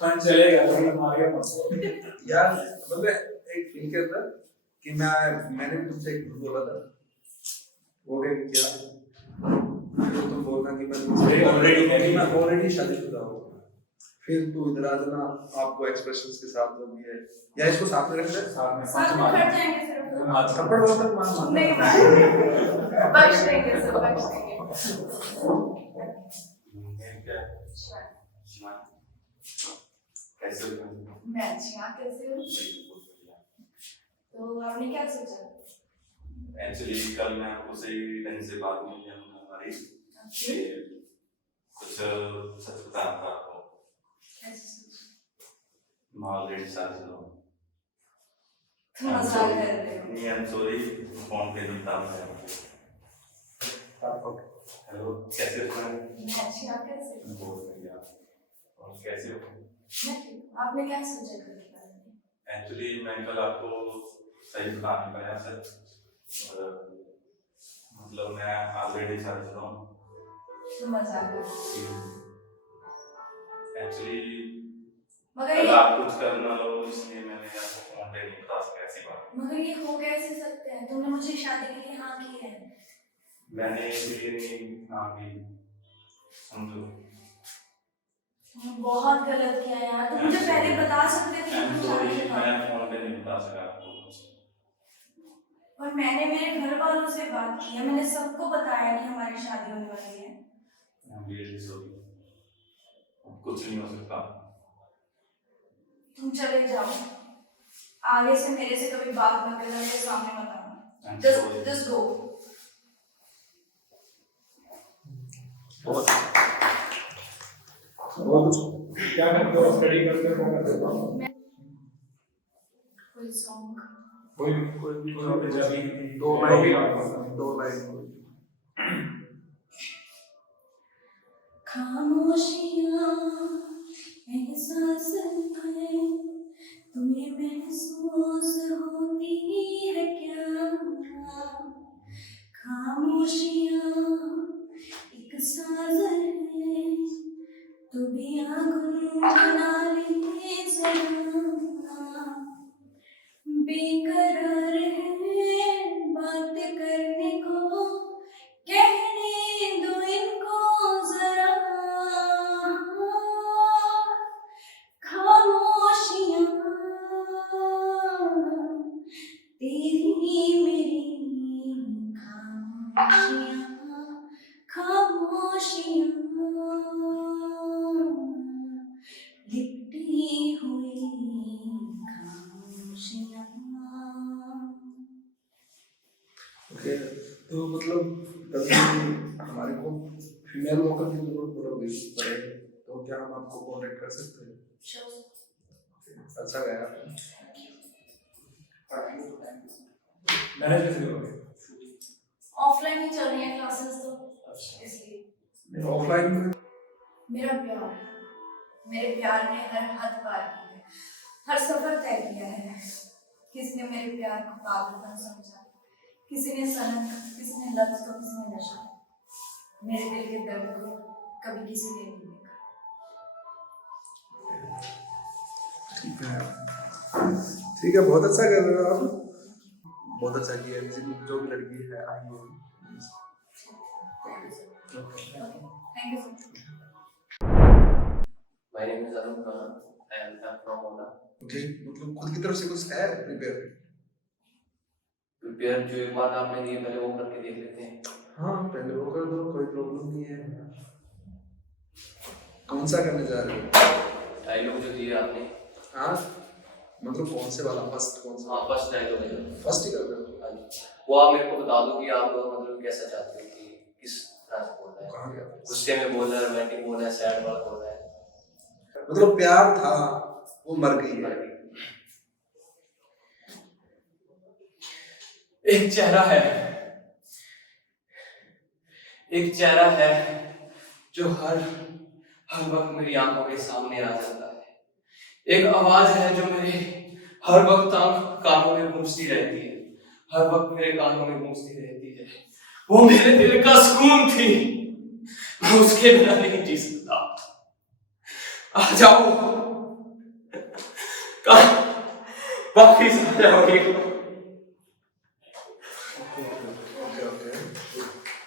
फन चलेगा तो हमारे यार मतलब एक फील करता कि मैंने तुमसे एक झूठ बोला था वो क्या तो तुम बोलना कि मैं ऑलरेडी शादीशुदा हूँ फिर तू इधर आ जाना आपको एक्सप्रेशंस के साथ जो भी है या इसको साथ में रख ले साथ में खड़ जाएंगे सर। थप्पड़ वापड़ मार नहीं, बख्श देंगे सर, बख्श देंगे। कैसे हो? मैं अच्छी, आप कैसे हो? तो आपने क्या सोचा? एक्चुअली कल मैं आपको सही ढंग से बात नहीं किया हमारी कुछ सच बताना था आपको। मैं ऑलरेडी शादीशुदा हूँ। तुम मजाक कर रहे हो? नहीं, आई एम सॉरी, फोन पे नहीं था मैं। हेलो, कैसे हो? मैं अच्छी, आप कैसे हो? बहुत बढ़िया। और कैसे हो? मैं ठीक हूँ। आपने क्या सोचा कल के बारे में? एक्चुअली मैं कल आपको सही बता नहीं पाया सर। मतलब मैं ऑलरेडी शादीशुदा हूँ। तुम मजाक कर रहे हो? एक्चुअली मगर कल ये आप कुछ करना लो इसलिए मैंने आपको फोन पे नहीं बता सका ऐसी बात। मगर ये हो कैसे सकते हैं? तुमने मुझे शादी के लिए हाँ की है। मैंने इसलिए नहीं हाँ की, समझो। तुमने बहुत गलत किया यार। तुम मुझे पहले बता सकते थे कि I'm तुम sorry, शादीशुदा हो। मैं फोन पे नहीं बता सका आपको कुछ। और मैंने मेरे घर वालों से बात की है, मैंने सबको बताया कि हमारी शादी होने वाली है। I'm really sorry, कुछ नहीं हो सकता। तुम चले जाओ, आगे से मेरे से कभी बात मत करना, मेरे सामने मत आना। I'm Just sorry. just go. क्या करते हो? स्टडी करते हो? कोई सॉन्ग? कोई दो लाइन खामोशियाँ एहसास है, तुम्हें महसूस होती है क्या? खामोशियाँ एक साज है, तू भी गुनगुना ले जरा। बेकरार है बात करने को, कहने दो इनको जरा। खामोशियाँ तेरी मेरी खामोशियाँ लिपटी हुई खामोशियाँ। ओके तो मतलब कभी हमारे को फीमेल वोकल की जरूरत पड़े तो क्या हम आपको कॉन्टेक्ट कर सकते हैं? अच्छा गया। मैनेज कैसे करोगे? ऑफलाइन ही चल रही है क्लासेस तो, इसलिए। ऑफलाइन में मेरे प्यार ने हर हद पार की है, हर सफर तय किया है। किसी ने मेरे प्यार को पागलपन समझा, किसी ने सनक, किसी ने लफ्ज को, किसी ने नशा। मेरे दिल के दर्द को कभी किसी ने नहीं देखा। ठीक है बहुत अच्छा कर रहे हो आप, बहुत अच्छा किया। जो भी लड़की है आई हो। Thank you sir. My name is Arun Khan. and I'm from Ola. Okay, मतलब खुद की तरफ से कुछ है प्रिपेयर? प्रिपेयर जो एक बात आपने दी है पहले वो करके देख लेते हैं। हाँ, पहले वो कर दो, कोई प्रॉब्लम नहीं है। कौन सा करने जा रहे हो? डायलॉग जो दिए आपने। हाँ, मतलब कौन से वाला? फर्स्ट कौन सा? हाँ, फर्स्ट डायलॉग है। फर्स्ट ही कर रहे हो? हाँ जी। वो आप मेरे को बता दो कि आप मतलब कैसा चाहते हो कि किस तरह से बोलना है। कहाँ गया? गुस्से में बोलना है, रोमांटिक बोलना है, सैड वाला बोलना है। मतलब प्यार था, वो मर गई है। एक चेहरा है, एक चेहरा है जो हर वक्त मेरी आंखों के सामने आ जाता है। एक आवाज है जो मेरे हर वक्त कानों में गूंजती रहती है, हर वक्त मेरे कानों में गूंजती रहती है। वो मेरे दिल का सुकून थी, मैं उसके बिना नहीं जी सकता। आ जाओ, वापिस आ जाओ। Okay,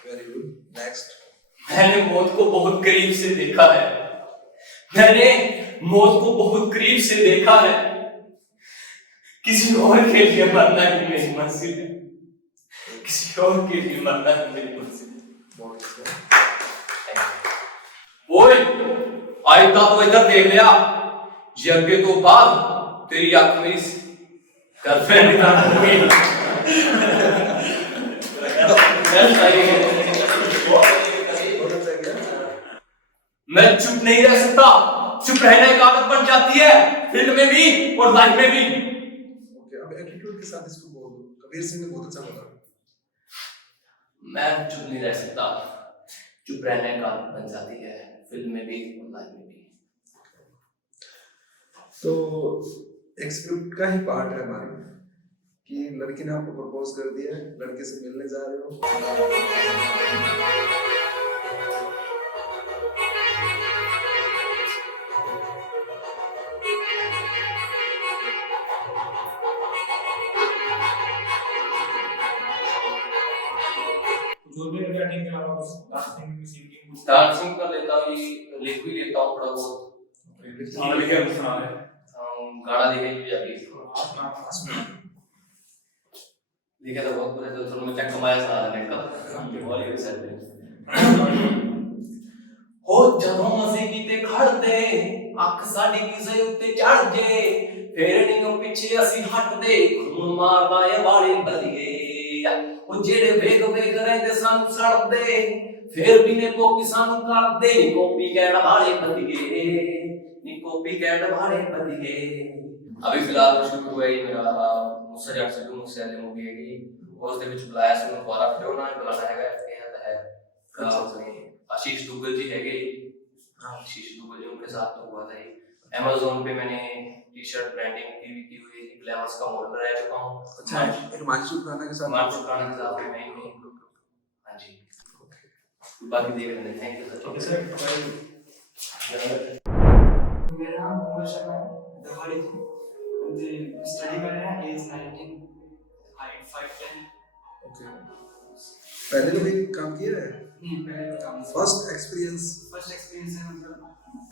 very good. नेक्स्ट। मैंने मौत को बहुत करीब से देखा है, मैंने मौत को बहुत करीब से देखा है। किसी और के लिए मरना ही मेरी मंजिल है, किसी और के लिए मरना ही मेरी मंजिल है। ओए, आइंदा तो इधर देख लिया, ये अगे तो बाद तेरी आंख मेरी गर्लफ्रेंड ना होगी। मैं चुप नहीं रह सकता, चुप रहने की आदत बन जाती है फील्ड में भी और लाइफ में भी। ओके, अब एटीट्यूड के साथ इसको बोल दो। कबीर सिंह ने बहुत अच्छा बोला। मैं चुप नहीं रह सकता, चुप रहने की आदत बन जाती है फील्ड में भी और लाइफ में भी। तो एक स्क्रिप्ट का ही पार्ट है हमारी कि लड़की ने आपको प्रपोज कर दिया है, लड़के से मिलने जा रहे हो। जो भी बैटिंग के अलावा बस डांसिंग सिंगिंग कुछ डांसिंग कर लेता हूँ, ये लिख भी लेता हूँ थोड़ा बहुत। गाना लिखे हम सुना रहे गाना लिखे भी जाती है, अपना लिखे तो बहुत पूरे तो थोड़ा मैं क्या कमाया सा रहा है का बॉलीवुड साइड में हो ਜਦੋਂ ਅਸੀਂ ਕਿਤੇ ਖੜਦੇ ਅੱਖ ਸਾਡੀ ਕਿਸੇ ਉੱਤੇ ਚੜ ਜੇ ਫੇਰ ਨਹੀਂ ਉਹ ਪਿੱਛੇ ਅਸੀਂ ਹਟਦੇ ਖੂਨ ਮਾਰਦਾ ਏ ਵਾਲੇ ਬਲੀਏ ਉਹ ਜਿਹੜੇ ਵੇਗ ਵੇਗ ਰਹਿੰਦੇ ਸਾਨੂੰ ਸੜਦੇ ਫੇਰ ਵੀ ਨੇ ਕੋਪੀ ਸਾਨੂੰ ਕਰਦੇ ਨੀ ਕੋਪੀ ਕਹਿਣ ਵਾਲੇ ਬਲੀਏ ਨੀ ਕੋਪੀ ਕਹਿਣ ਵਾਲੇ ਬਲੀਏ। अभी फिलहाल शुरू हुआ ही मेरा मुझसे जट से मुझसे मूवी है और उसके ਵਿੱਚ ਬੁਲਾਇਆ ਸੀ ਉਹਨੂੰ ਦੁਬਾਰਾ ਫਿਰ ਉਹਨਾਂ ਨੇ ਬੁਲਾਣਾ ਹੈਗਾ ਇਹ ਤਾਂ है आशीष दुग्गल जी है आशीष दुग्गल जी उनके साथ तो हुआ था ये। Amazon पे मैंने टी शर्ट ब्रांडिंग की हुई है, ग्लैमर्स का मॉडल रह चुका हूँ। अच्छा, हिमांशु खुराना के साथ? हिमांशु खुराना के साथ मैं ही। हाँ जी, बाकी देख लेंगे। Thank you sir. Okay sir. मेरा नाम कुमार शर्मा है, दवाड़ी जी स्टडी कर रहे हैं, एज 19, हाइट 5'10". ओके, पहले कभी काम किया है? नहीं, पहले का काम फर्स्ट एक्सपीरियंस है, मतलब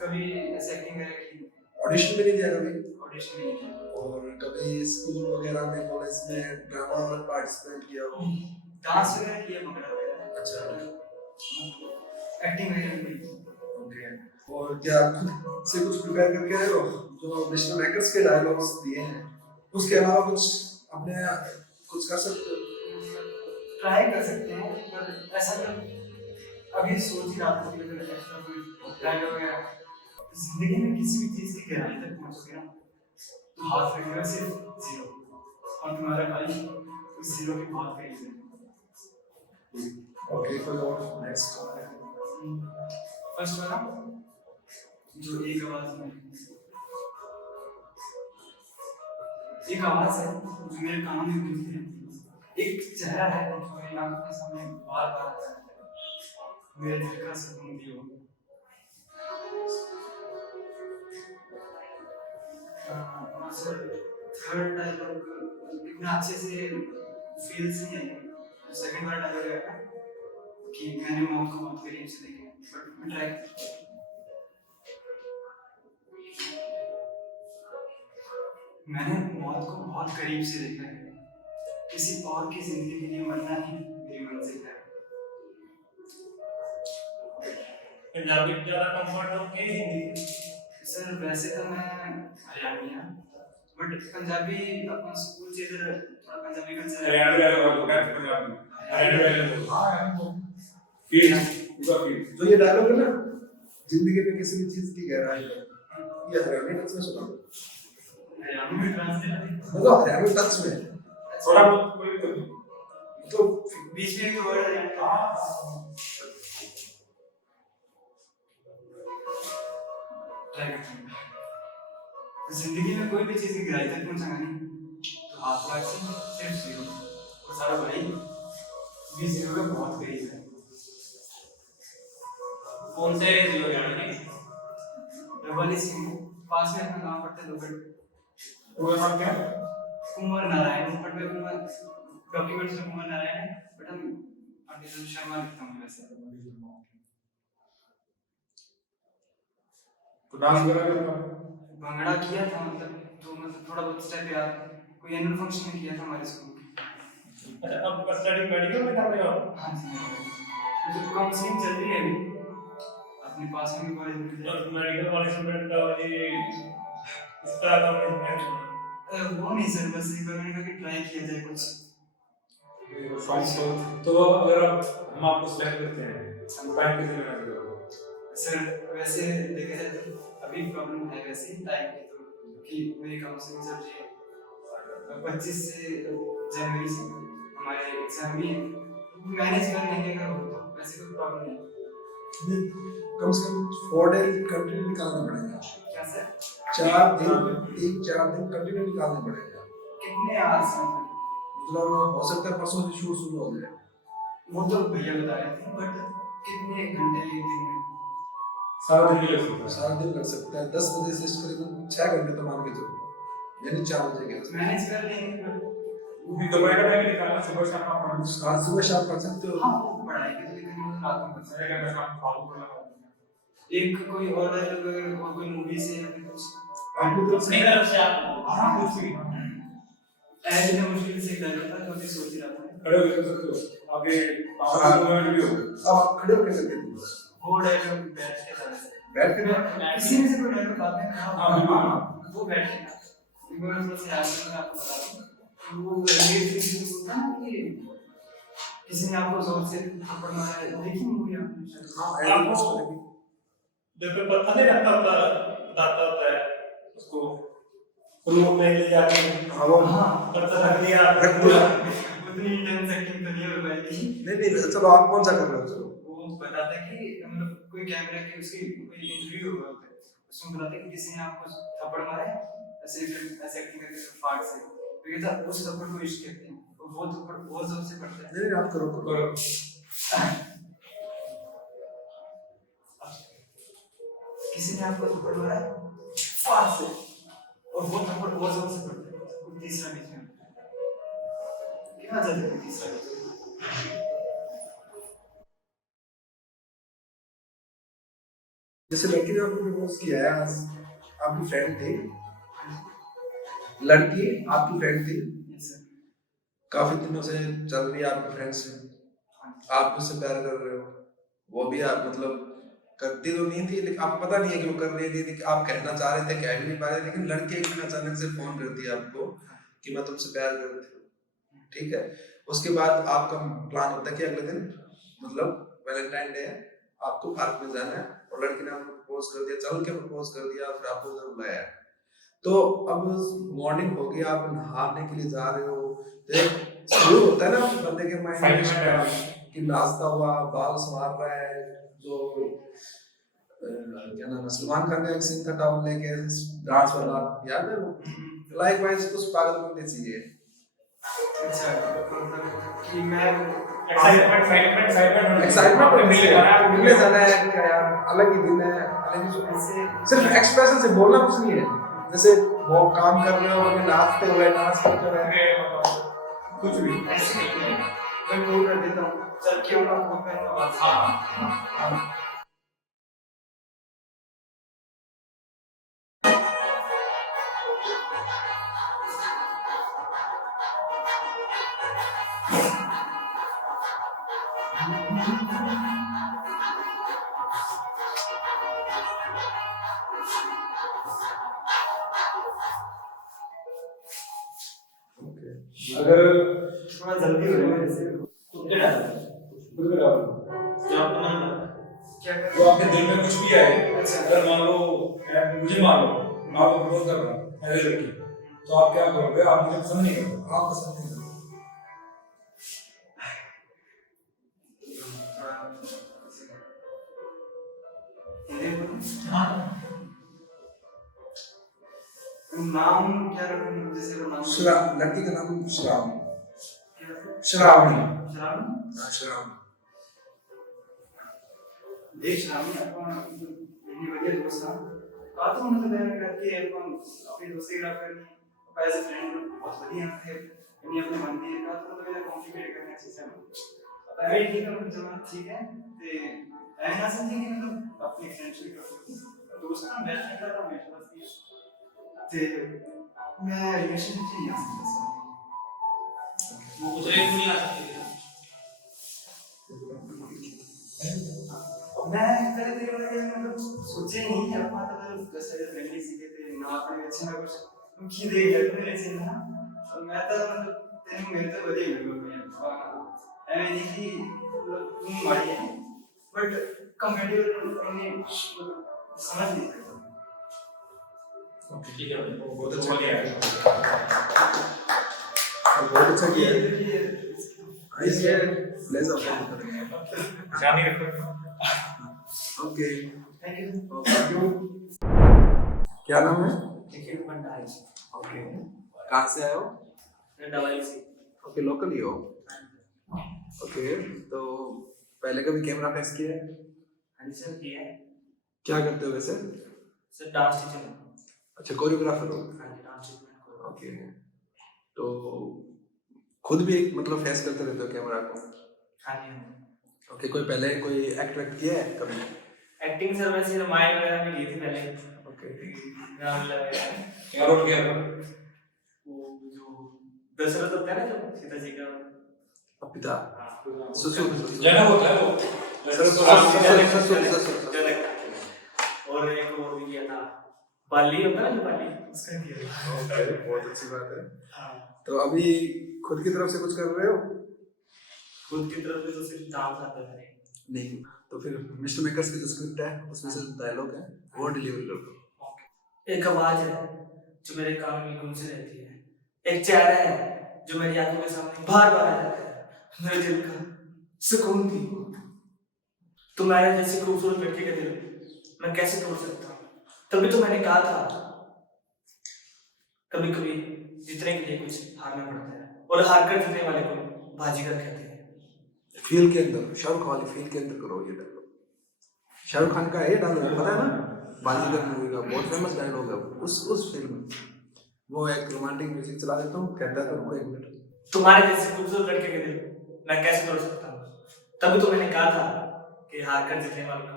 कभी ऐसे एक्टिंग वगैरह की ऑडिशन में नहीं दिया कभी? ऑडिशन में नहीं किया। और कभी स्कूल वगैरह में, कॉलेज में ड्रामा में पार्टिसिपेट किया हो? डांस वगैरह किया, भंगड़ा वगैरह। अच्छा, एक्टिंग वगैरह नहीं की। ओके। और क्या खुद से कुछ प्रिपेयर करके आए हो? जो नेशनल मेकर्स के डायलॉग्स दिए हैं उसके अलावा कुछ अपने कुछ कर सकते हो? ट्राई कर सकते हैं, पर ऐसा मैं अभी सोच ही रहा था कि अगर एक्स्ट्रा कोई डायलॉग वगैरह जिंदगी में किसी भी चीज की गहराई तक पहुंचोगे ना तो हाथ रखेगा सिर्फ 0 और तुम्हारा खाली उस 0 के बहुत करीब है। ओके, कोई और नेक्स्ट? फर्स्ट वाला जो एक आवाज है जो मेरे कानों में गूंजती रहती है। एक चेहरा है जो मेरी आंखों के सामने बार बार आता है, मेरे दिल का सुकून दियो। थर्ड डायलॉग इतना अच्छे से फील्स नहीं है। सेकंड वाला डायलॉग है कि मैंने मौत को बहुत करीब से देखा, बट मैं ट्राई मैंने मौत को बहुत करीब से देखा है। किसी और की जिंदगी के लिए मरना ही मेरी मंजिल है। पंजाबी ज्यादा कंफर्ट हो कि हिंदी? सर वैसे तो मैं हरियाणवी हूँ, बट पंजाबी अपना स्कूल से इधर थोड़ा पंजाबी कल्चर हरियाणवी वाले बोलो क्या पंजाबी? हरियाणवी वाले बोलो। हाँ यार वो फील पूरा फील। तो ये डायलॉग है ना, जिंदगी में किसी भी चीज की गहराई है, ये हरियाणवी टच में सुना, हरियाणवी में ट्रांसलेट मतलब हरियाणवी टच में थोड़ा बहुत कोई भी तो बीच में भी वर्ड हरियाणवी ट्राई करते हैं। जिंदगी में कोई भी चीज की गहराई तक पहुंचाना नहीं तो हाथ लाख से सिर्फ जीरो, और सारा भाई भी जीरो के बहुत करीब है। कौन से जीरो यानी डबल सिंह पास में अपना नाम पड़ता है लोकल वो नाम क्या? कुमार नारायण, बट मैं कुमार डॉक्यूमेंट्स में कुमार नारायण है, बट हम पंडित शर्मा लिखता हूँ वैसे। तो डांस वगैरह करना भंगड़ा किया था, मतलब थोड़ा बहुत स्टेप याद, कोई एनुअल फंक्शन में किया था हमारे स्कूल के। अच्छा अब स्टडी मेडिकल में कर रहे हो? हाँ जी, मतलब काउंसलिंग चल रही है अभी अपने पास में कॉलेज में। तो मेडिकल वाले स्टूडेंट का ये इसका वो नहीं सर, बस एक बार मैंने कहा कि ट्राई किया जाए कुछ। तो अगर हम आपको सिलेक्ट करते हैं तो टाइम कितने में करोगे? सर वैसे देखा जाए तो अभी प्रॉब्लम है वैसे टाइम की, तो कि मेरी काउंसलिंग चल रही है 25 से जनवरी से हमारे एग्जाम भी मैनेज कर लेंगे अगर हो तो, वैसे कोई प्रॉब्लम नहीं। कम से कम 4 डेज कंटिन्यू निकालना पड़ेगा। क्या सर? 4 दिन 3-4 दिन कंटिन्यू निकालना पड़ेगा। कितने आवर्स मतलब हो सकता है परसों से शूट शुरू हो जाए। वो तो भैया बता रहे थे, बट कितने घंटे एक दिन में? सारा दिन लग सकता है। सारा दिन लग सकता है। 10 बजे से करीबन 6 घंटे तो मान के चलो, यानी 4 बजे के आसपास। मैनेज कर लेंगे, वो भी दोपहर का टाइम निकालना, सुबह शाम आप पढ़ सकते आज सुबह शाम पढ़ सकते हो। हाँ वो पढ़ाई के तो लेकिन वो रात में कर सकते हैं। मैं काम फालतू कर लगा एक कोई और डायलॉग अगर और कोई मूवी से या फिर कुछ आपकी तरफ से नहीं तरफ से आप हाँ कुछ भी ऐसे में मुश्किल से एक डायलॉग था जो अभी सोच ही रहा था। खड़े हो कर सकते हो आगे 5 मिनट भी हो। अब आप खड़े होकर सकते हो। वो डायलॉग बैठ के था वैसे, बैठ के किसी में से कोई डायलॉग आते हैं हाँ, बिल्कुल। वो बैठ के था। एक बार थोड़ा सा याद है, मैं आपको बता दूं, वो रणवीर सिंह जो होता है ना कि किसी ने आपको जोर से थप्पड़ मारा है, देखी मूवी आपने शायद? हाँ आपको जब पे पता नहीं रहता बताता होता है उसको रूम में ले जाके हाँ पता रख दिया उतनी इंटेंस एक्टिंग तो नहीं हो पाएगी। नहीं चलो आप कौन सा कर रहे हो? चलो वो बताता है कि मतलब कोई कैमरा की उसकी कोई इंटरव्यू हुआ होता है, उसमें बताते हैं कि किसी ने आपको थप्पड़ मारा है, ऐसे ऐसे एक्टिंग करके फाड़ से, तो ये था उस थप्पड़ को इश्क कहते हैं, तो वो थप्पड़ बहुत जोर से पड़ता है। नहीं आप करो किसी ने आपको थप्पड़ मारा है फाड़ से, और वो थप्पड़ बहुत जोर से पड़ता है, कोई तीसरा बीच में क्या जाता है तीसरा बीच में? जैसे लड़की ने आपको प्रपोज किया है, आज आपकी फ्रेंड थी, लड़की आपकी फ्रेंड थी, काफी दिनों से चल रही है आपकी फ्रेंड से, आप उससे प्यार कर रहे हो, वो भी आप मतलब करती तो नहीं थी, लेकिन आपको पता नहीं है कि वो कर रही थी, लेकिन आप कहना चाह रहे थे, कह भी नहीं पा रहे, लेकिन लड़की एक दिन अचानक से फोन करती है आपको कि मैं तुमसे प्यार करती हूँ, ठीक है। उसके बाद आपका प्लान होता है कि अगले दिन मतलब वैलेंटाइन डे है, आपको पार्क में जाना है, और लड़की ने आपको प्रपोज कर दिया, चल के प्रपोज कर दिया, फिर आपको उधर बुलाया। तो अब मॉर्निंग हो गई, आप नहाने के लिए जा रहे हो, तो एक शुरू होता है ना बंदे के माइंड में कि नाचता हुआ बाल संवार रहा है, जो क्या नाम है, सलमान खान का एक सीन था टाउन लेके डांस वाला, याद है वो? लाइकवाइज कुछ पागल बनते चाहिए। अच्छा कि मैं एक्साइटमेंट मिलने जाना है क्या यार, अलग ही दिन है, अलग ही सिर्फ एक्सप्रेशन से बोलना कुछ नहीं है, जैसे वो काम कर रहे हो, कभी नाचते हुए डांस करते हुए कुछ भी ऐसे मैं मूड कर देता हूँ, चल के उनका फोन करूँगा। हाँ अगर थोड़ा जल्दी हो रहा है मेरे से। खुद के डालो जो आपको मन करता है। क्या कर तो आपके दिल में कुछ भी आए, अगर मान लो मुझे मान लो मैं आपको प्रपोज कर रहा हूँ एज ए लड़की, तो आप क्या करोगे? आप मुझे पसंद नहीं करोगे, आप पसंद नहीं करोगे। हाँ। नाम क्या रखूं? जैसे वो नाम लड़की का नाम श्रावणी। क्या रखूं? श्रावणी। श्रावणी? हाँ, श्रावणी। देख श्रावणी अपन इतनी बढ़िया दोस्त था। कहा तो उन्होंने बताया करके अपन अपनी दोस्ती ग्राफ करनी। अपन एज ए फ्रेंड बहुत बढ़िया थे। इन्हीं अपने मन की कहा तो मैंने कॉम्प्लिकेट करने अच्छे से। अब अरे ठीक है मतलब जमा ठीक है। ते ऐसा समझे कि मतलब अपनी फ्रेंडशिप का दोस्त ना बेस्ट फ्रेंड था मेरे पास की। ते मैं रिलेशनशिप चाहिए आपसे। वो कुछ एक नहीं आ सकती मैं पहले तेरे बारे में मतलब सोचे नहीं अब मतलब जैसे फ्रेंडली सीखे थे ना आपने अच्छे ना कुछ तुम की दे गए मेरे से ना मैं तो मतलब तेरे मेरे तो बढ़िया लगे मैं ऐ नहीं कि तुम मारी है बट कंपेटिबल इन्हें समझ नहीं सकता। ठीक है भाई, बहुत अच्छा किया है। बहुत अच्छा किया है। देखिए आइए प्लेजर। ध्यान नहीं रखो। Okay, thank you. क्या नाम है? देखिए भंडारी ओके, कहाँ से आए हो? दवाई से ओके, लोकल ही हो? ओके, तो पहले कभी कैमरा फेस किया है? हाँ सर किया है क्या करते हो वैसे? सर डांस टीचर हूँ। अच्छा, कोरियोग्राफर हो? हाँ जी डांस टीचर। ओके, तो खुद भी मतलब फेस करते रहते हो कैमरा को? हाँ जी। ओके, कोई पहले कोई एक्ट किया है कभी? एक्टिंग सर वैसे रामायण वगैरह में की थी पहले। ओके, नाम लगाया क्या रोल किया था? वो जो दशरथ होता है ना जो सीता जी का पिता हाँ ससुर जनक होता है वो। जनक। और एक और भी किया था बाली होता है ना जो बाली उसका किया था। ओके, बहुत अच्छी बात है। हाँ तो अभी खुद की तरफ से कुछ कर रहे हो? खुद की तरफ से तो सिर्फ डांस आता है नहीं, तो फिर मिस्टर मेकर्स की जो स्क्रिप्ट है उसमें से डायलॉग है वो डिलीवर कर दो। एक आवाज है जो मेरे कान में गूंज रहती है, एक चेहरा है जो मेरी आंखों के सामने बार बार आ जाता है, मेरे दिल का सुकून थी। तुम्हारे जैसी खूबसूरत लड़की का दिल मैं कैसे तोड़ सकता हूँ? तभी तो मैंने कहा था कभी कभी जीतने के लिए कुछ हारना पड़ता है और हार कर जीतने वाले को बाजीगर कहते हैं। फील के अंदर, शाहरुख वाली फील के अंदर करो ये डायलॉग। शाहरुख खान का ये डायलॉग पता है ना, बाजीगर मूवी का बहुत फेमस डायलॉग है। उस फिल्म में वो एक रोमांटिक म्यूजिक चला देता हूँ, कहता है तुमको 1 मिनट, तुम्हारे जैसे खूबसूरत लड़के के दिल मैं कैसे तोड़ सकता हूँ? तभी तो मैंने कहा था कि हार कर जीतने वाले को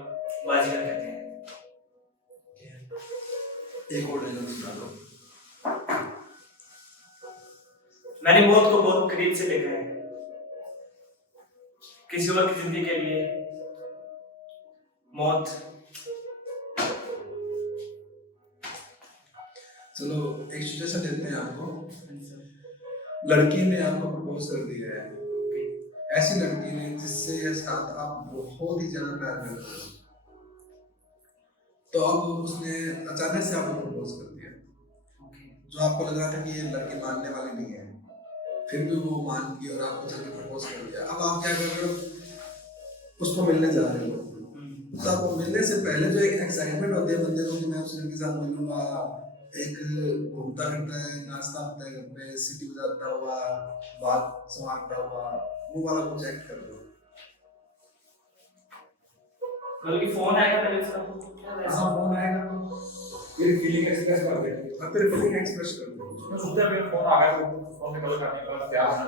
बाजीगर कहते हैं। एक और डायलॉग सुना दो। मैंने मौत को बहुत करीब से देखा है, किसी और की जिंदगी के लिए मौत। चलो एक सिचुएशन देते हैं आपको। लड़की ने आपको प्रपोज कर दिया है, ऐसी लड़की ने जिससे साथ आप बहुत ही ज्यादा प्यार करते हो, तो अब उसने अचानक से आपको प्रपोज कर दिया, जो आपको लग रहा था कि ये लड़की मानने वाली नहीं है, फिर भी वो मान गई और आपको जल्दी प्रपोज कर दिया। अब आप क्या कर रहे हो? उसको मिलने जा रहे हो। तो आपको मिलने से पहले जो एक एक्साइटमेंट होती है बंदे को कि मैं उस लड़के के साथ मिलूंगा, एक घूमता फिरता है, नाचता होता है घर पे, सीटी बजाता हुआ, बात संवारता हुआ, वो वाला कुछ एक्ट कर दो। बल्कि फोन आएगा पहले उसका। हाँ, फोन आएगा तो मेरी फीलिंग एक्सप्रेस कर दे। अब तेरे फीलिंग एक्सप्रेस कर दो। मैं सोचा मेरा फोन आ गया तो फोन में कॉल करने का तैयार है।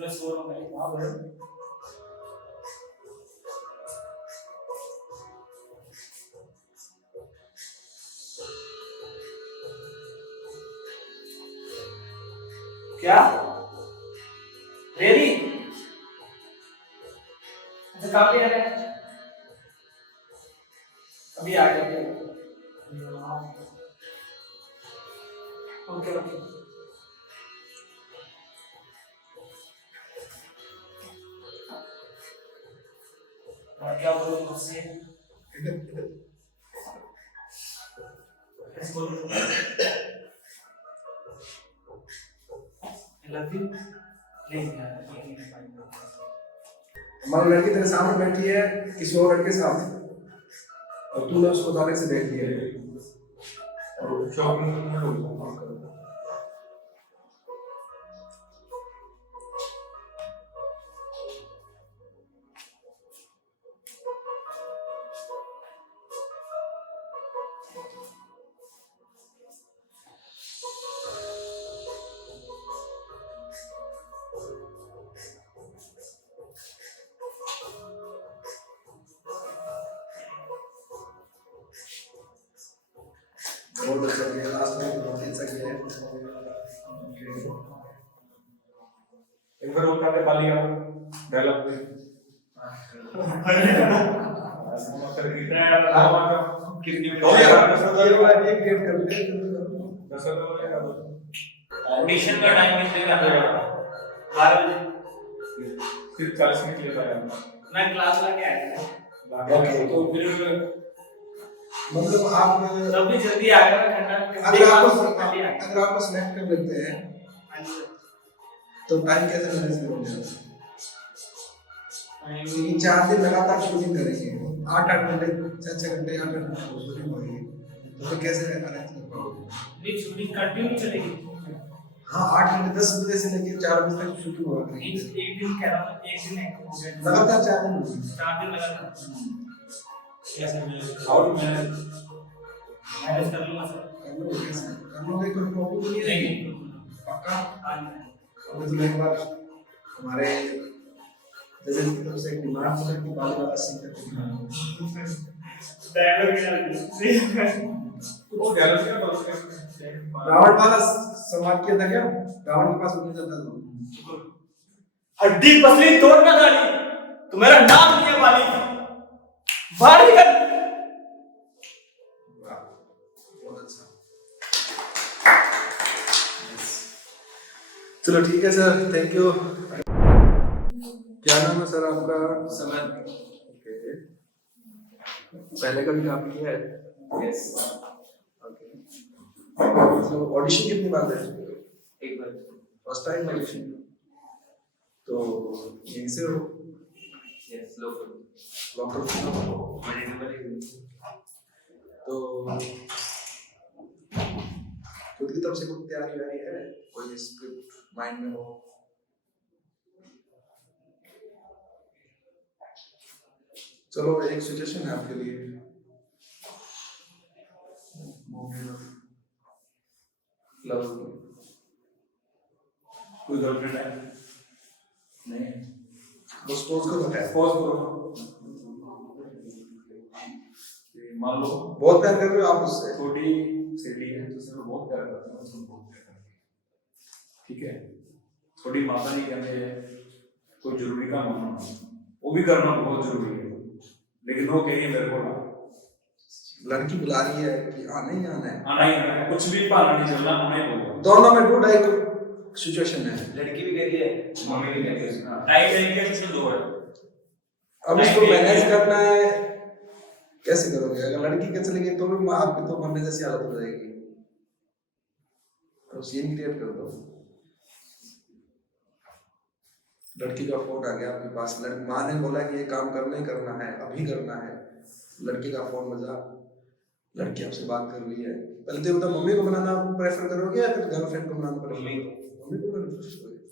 मैं सो रहा हूँ पहले। हाँ बोलो। क्या? रेडी? सामने आ रहा है। अभी आ गया। Okay okay. क्या बोलो मुझसे? Let's go. I love you. नहीं यार, ये नहीं पाएंगे। हमारी लड़की तेरे सामने बैठी है किसी और लड़के के साथ, और तूने उसको ताने से देख लिया और शॉपिंग में हो गया। बहुत अच्छा किया, लास्ट में बहुत अच्छा किया। एक बार उनका पे बाली का डायलॉग पे कितनी में एक गेट कर ले, 10 रुपए का मिशन का टाइम कितने का है? 12 बजे। सिर्फ 40 मिनट लेता है। मैं क्लास लाके आया था। ओके, तो फिर मतलब आप तब भी जल्दी आ गया ना खंडा। अगर आपको सेलेक्ट कर लेते हैं तो टाइम कैसे मैनेज करोगे? क्योंकि 4 दिन लगातार शूटिंग करेंगे, 8-8 घंटे 6-6 घंटे 8-8 घंटे शूटिंग होगी, तो फिर कैसे मैनेज कर पाओगे? नहीं शूटिंग कंटिन्यू चलेगी। हाँ 8 घंटे 10 बजे से लेकर 4 बजे तक शूटिंग होगा। एक दिन कह रहा हूँ, एक दिन एक हो गया। लगातार 4 दिन होगी। 4 दिन लगातार। कैसे मैनेज और मैनेज कर लूँगा सर। कर लोगे, कोई प्रॉब्लम नहीं है। नहीं पक्का? हाँ अभी तो एक बार हमारे जैसे की तरफ से एक डिमांड था कि बाली वाला सीन करके वो डायलॉग क्या बोलते हैं? रावण वाला संवाद किया था क्या? रावण के पास उठने जाता था। हड्डी पसली तोड़ना गाली, तो मेरा नाम नहीं है बाली। बाहर निकल। बहुत अच्छा। चलो ठीक है सर, थैंक यू। क्या नाम है सर आपका? समझ। ओके, पहले कभी काम किया है? यस। ओके, तो ऑडिशन कितनी बार दे चुके हो? एक बार। First time audition? तो यहीं से हो? Yes local. लोकल तो खुद की तरफ से कुछ तैयारी वारी है? कोई स्क्रिप्ट माइंड में हो? चलो एक सजेशन है आपके लिए। कोई गर्लफ्रेंड है? नहीं, बस पोज को बताया। पोज करो। मान लो बहुत प्यार कर रहे हो आप उससे? छोटी सहेली है तो उससे बहुत प्यार करता है, उसको बहुत प्यार करता है। ठीक है, थोड़ी माता नहीं कहते कोई जरूरी काम होना, वो भी करना बहुत जरूरी है, लेकिन वो कहिए मेरे को ना। लड़की बुला रही है कि आना ही आना है? आना ही आना है, कुछ भी बहाना नहीं चलना, आना ही बोलना। दोनों में टू डाई सिचुएशन है। लड़की भी कह रही है, मम्मी भी कह रही है। टाइम टाइम के दो है। अब इसको मैनेज करना है, कैसे करोगे? अगर लड़की के चलेगी तो भी आपकी तो मरने जैसी हालत हो जाएगी। तो सीन क्रिएट कर दो। लड़की का फोन आ गया आपके पास, माँ ने बोला कि ये काम करना ही करना है, अभी करना है। लड़की का फोन बजा, लड़की आपसे बात कर रही है। पहले तो बता, मम्मी को बनाना प्रेफर करोगे या फिर गर्लफ्रेंड को बनाना प्रेफर? मम्मी को बनाना।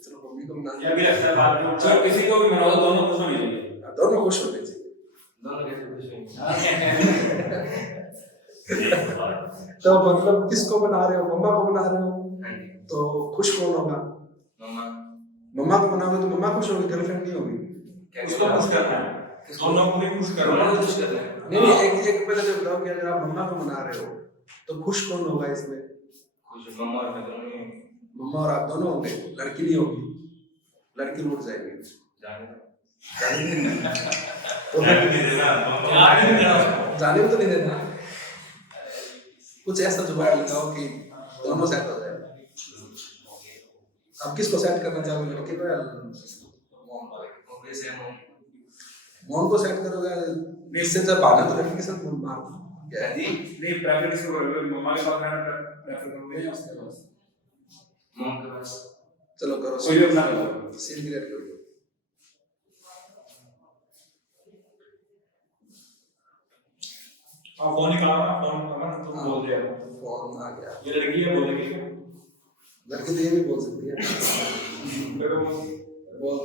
चलो मम्मी को बनाना। क्या भी लगता है बात में, चलो किसी को भी मना दो, दोनों खुश होने चाहिए। दोनों खुश होने चाहिए। दोनों कैसे खुश होंगे? तो मतलब किसको बना रहे हो? मम्मा को बना रहे हो? तो खुश कौन होगा? मम्मा। मम्मा को बनाओगे तो मम्मा खुश होगी, गर्लफ्रेंड नहीं होगी। उसको खुश करना है, दोनों को भी खुश करना है। खुश करना है। नहीं, एक पहले तो बताओ कि अगर आप मम्मा को मना रहे हो तो खुश कौन होगा इसमें? खुश मम्मा और मैं दोनों ही। मम्मा और आप दोनों होंगे, लड़की नहीं होगी। लड़की लूट जाएगी। जाने दो। जाने जाने नहीं देना हम। जाने नहीं देना उसको। जाने में तो नहीं देना, कुछ ऐसा जुगाड़ लगाओ कि दोनों सेट हो जाए। अब किसको सेट करना चाहोगे, लड़के को या मोहन को? वैसे हम मोहन को सेट करोगे, इससे जब आना तो लड़की के साथ मारना क्या है? नहीं प्रेफर किसको करोगे, मम्मा के पास रहना प्रेफर करोगे या उसके पास? मॉम के पास। चलो करो, कोई भी अपना करो। सीन क्रिएट करो। आप फोन निकालो ना, फोन निकालो ना, तुम बोल रहे हो फोन आ गया, ये लड़की है बोलेगी क्या? लड़की तो ये भी बोल सकती है। करो बोल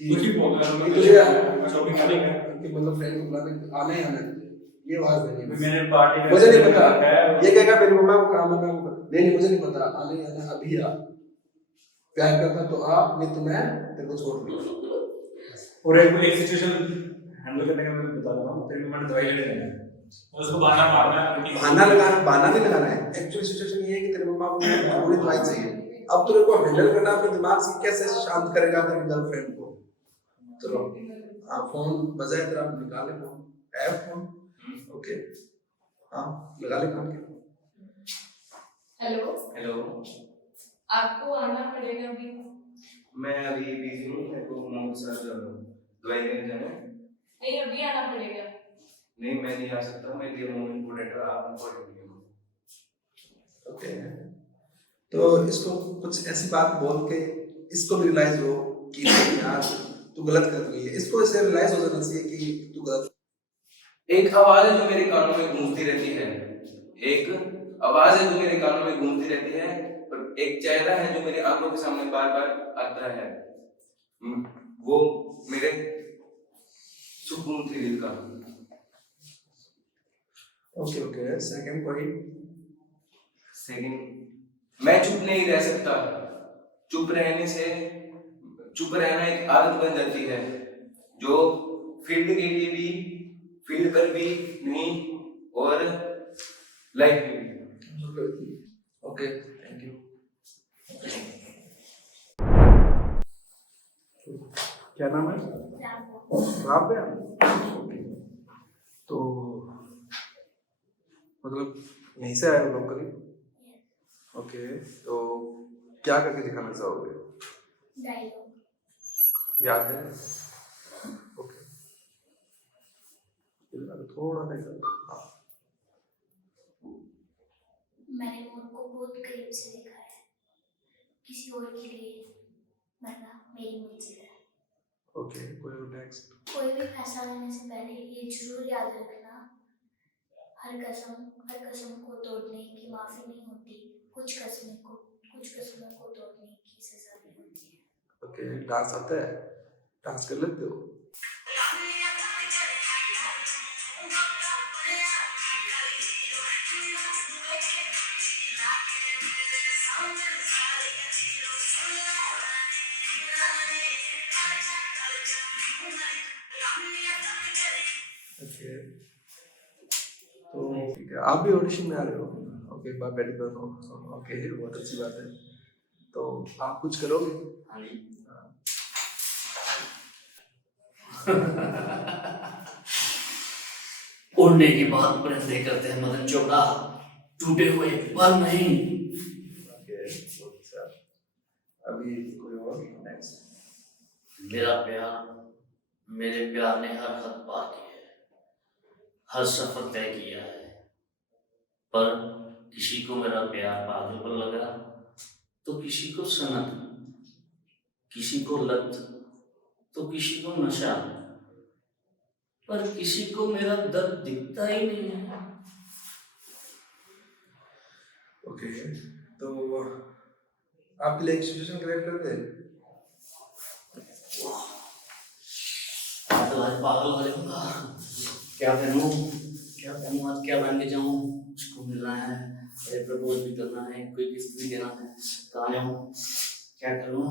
कुछ भी बोल रहा कि है तुझे शॉपिंग करेंगे कि मतलब फ्रेंड को बुलाने आना ही आना है, ये आवाज देनी है। मैंने पार्टी में मुझे नहीं पता, ये कहेगा मेरी मम्मा को काम है, मैं वो नहीं नहीं मुझे नहीं पता, आना ही आना, अभी आ, प्यार करता तो आ, नहीं तो मैं तेरे को छोड़ दूंगा। और एक सिचुएशन हैंडल करने का मैं बता रहा हूँ, तेरे को मैंने दवाई लेने जाना है, उसको बहाना मारना है, बहाना नहीं लगाना है। एक्चुअली सिचुएशन ये है कि तेरे मम्मा को पूरी दवाई चाहिए, अब तेरे को हैंडल करना, अपने दिमाग से कैसे शांत करेगा तेरी गर्लफ्रेंड को। चलो आप फोन बजाए तेरा निकाल ले, फोन है फोन, ओके हाँ लगा ले काम के। हेलो, हेलो, आपको आना पड़ेगा अभी। मैं अभी बिजी हूँ, मेरे को मॉम के साथ दवाई लेने जाना है। नहीं, अभी आना पड़ेगा। नहीं मैं नहीं आ सकता, मेरे लिए मॉम इम्पोर्टेंट है, आप इम्पोर्टेंट नहीं हो। ओके, तो इसको कुछ ऐसी बात बोल के इसको भी रियलाइज हो कि नहीं यार तू गलत कर रही है, इसको ऐसे रियलाइज हो जाना चाहिए कि तू गलत। एक आवाज है जो मेरे कानों में गूंजती रहती है, एक आवाज है जो मेरे कानों में गूंजती रहती है, और एक चेहरा है जो मेरी आंखों के सामने बार बार आता है। वो मेरे सुकून थी दिल का। Okay okay, second point. Second, मैं चुप नहीं रह सकता, चुप रहने से चुप रहना एक आदत बन जाती है, जो फील्ड के लिए भी, फील्ड पर भी नहीं और लाइफ में भी। Okay thank you. क्या नाम है? राब्या। तो मतलब यहीं से आए हो लोग करीब? ओके, तो क्या करके दिखाना चाहोगे? डायलॉग। याद है? ओके, थोड़ा हाँ। मैंने मोहन को बहुत करीब से देखा है, किसी और के लिए मरना मेरी मंजिल है। ओके, कोई और नेक्स्ट? कोई भी फैसला लेने से पहले ये जरूर याद रखना, हर कसम को तोड़ने की माफी नहीं होती, कुछ कसमों को तोड़ने की सजा भी होती है। ओके, डांस आता है? डांस कर लेते हो? ओके, तो ठीक है, आप भी ऑडिशन में आ रहे हो? ओके, बात बैठ करो। ओके, बहुत अच्छी बात है। तो आप कुछ करोगे? उड़ने की बात परिंदे करते हैं मदन चोपड़ा, टूटे हुए पर नहीं। ओके, अच्छा, अभी कोई और नेक्स्ट? मेरे प्यार ने हर हद पार की है, हर सफर तय किया है, पर किसी को मेरा प्यार पागलपन लगा, तो किसी को सनत, किसी को लत, तो किसी को नशा, पर किसी को मेरा दर्द दिखता ही नहीं है। ओके, तो आपके लिए एक सिचुएशन क्रिएट करते हैं। तो आज पागल हो जाऊंगा, क्या पहनूं, आज क्या पहन के जाऊं, उसको मिलना है, अरे प्रपोज भी करना है, कोई गिफ्ट भी देना है, कहाँ जाऊं, क्या करूं?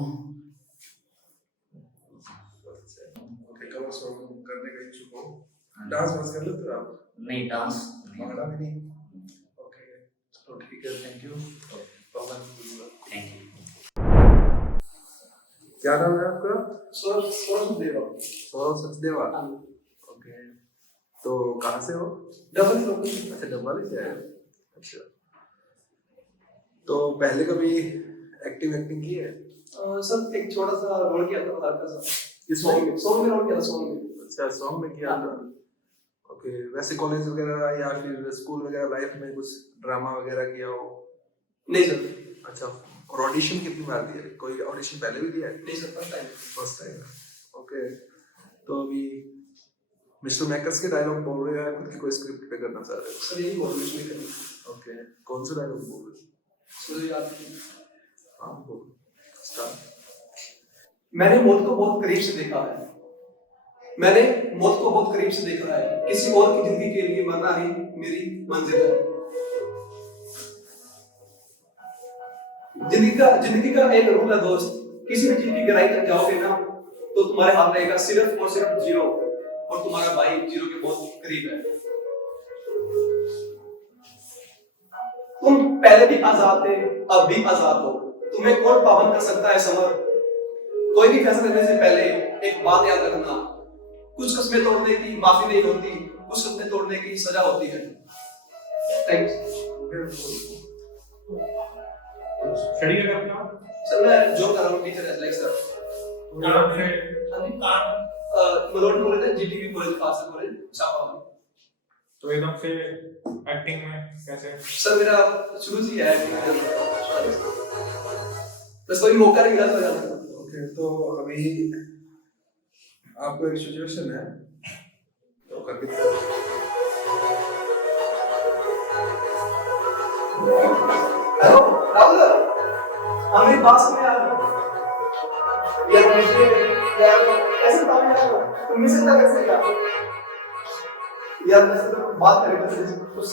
ओके, कवर सॉन्ग करने का इच्छुक हो? डांस वांस कर लेते हो आप? नहीं, डांस नहीं। भांगड़ा भी नहीं? ओके, चलो ठीक है, थैंक यू। Thank you. क्या नाम है आपका? सौरभ देवा। सौरभ सचदेवा। हाँ। ओके, तो कहाँ से हो? डबल अच्छा, डब्बाली से आए हो। अच्छा, तो पहले कभी एक्टिंग की है? सर एक छोटा सा रोल किया था हल्का सा, किसमें? सॉन्ग में रोल किया था, सॉन्ग में। अच्छा, सॉन्ग में किया था। ओके, वैसे कॉलेज वगैरह या फिर स्कूल वगैरह लाइफ में कुछ ड्रामा वगैरह किया हो? नहीं सर। अच्छा, और ऑडिशन कितनी बार दिया है? कोई ऑडिशन पहले भी दिया है? नहीं sir, first time. First time. Okay, तो अभी मिस्टर मैकर्स के डायलॉग बोल रहे हो या खुद की कोई स्क्रिप्ट पे करना चाह रहे हो? सर यही बोल रही हूँ। ओके, कौन सा डायलॉग बोल रहे हो? सर याद हाँ बोल, स्टार्ट। मैंने मौत को बहुत करीब से देखा है। मैंने मौत को बहुत करीब से देखा है। किसी और की जिंदगी के लिए मरना ही मेरी मंजिल है। जिंदगी का एक रूल है दोस्त, किसी भी चीज की गहराई तक जाओगे ना तो तुम्हारे हाथ रहेगा सिर्फ और सिर्फ जीरो, और तुम्हारा भाई जीरो के बहुत करीब है। तुम पहले भी आजाद थे, अब भी आजाद हो। तुम्हें कौन पाबंद कर सकता है समर? कोई भी फैसला करने से पहले एक बात याद रखना, कुछ कस्में तोड़ने की माफी नहीं होती, कुछ कस्में तोड़ने की सजा होती है। थैंक्स। स्टडी क्या करते हो? सर मैं जॉब कर रहा हूँ, teacher as lecturer. Malout college है, जीटीवी कॉलेज, खालसा कॉलेज, छापामारी। तो एकदम से एक्टिंग में कैसे? सर मेरा शुरू से ही है एक्टिंग में, बस कोई मौका नहीं मिला तो जाता। ओके, तो अभी आपको एक सिचुएशन है तो करके हेलो राहुल, हमें बात सुन यार। यार मुझे यार ऐसे बात यार तुम मिस ना कर सकते यार। मैं तो बात करेगा कुछ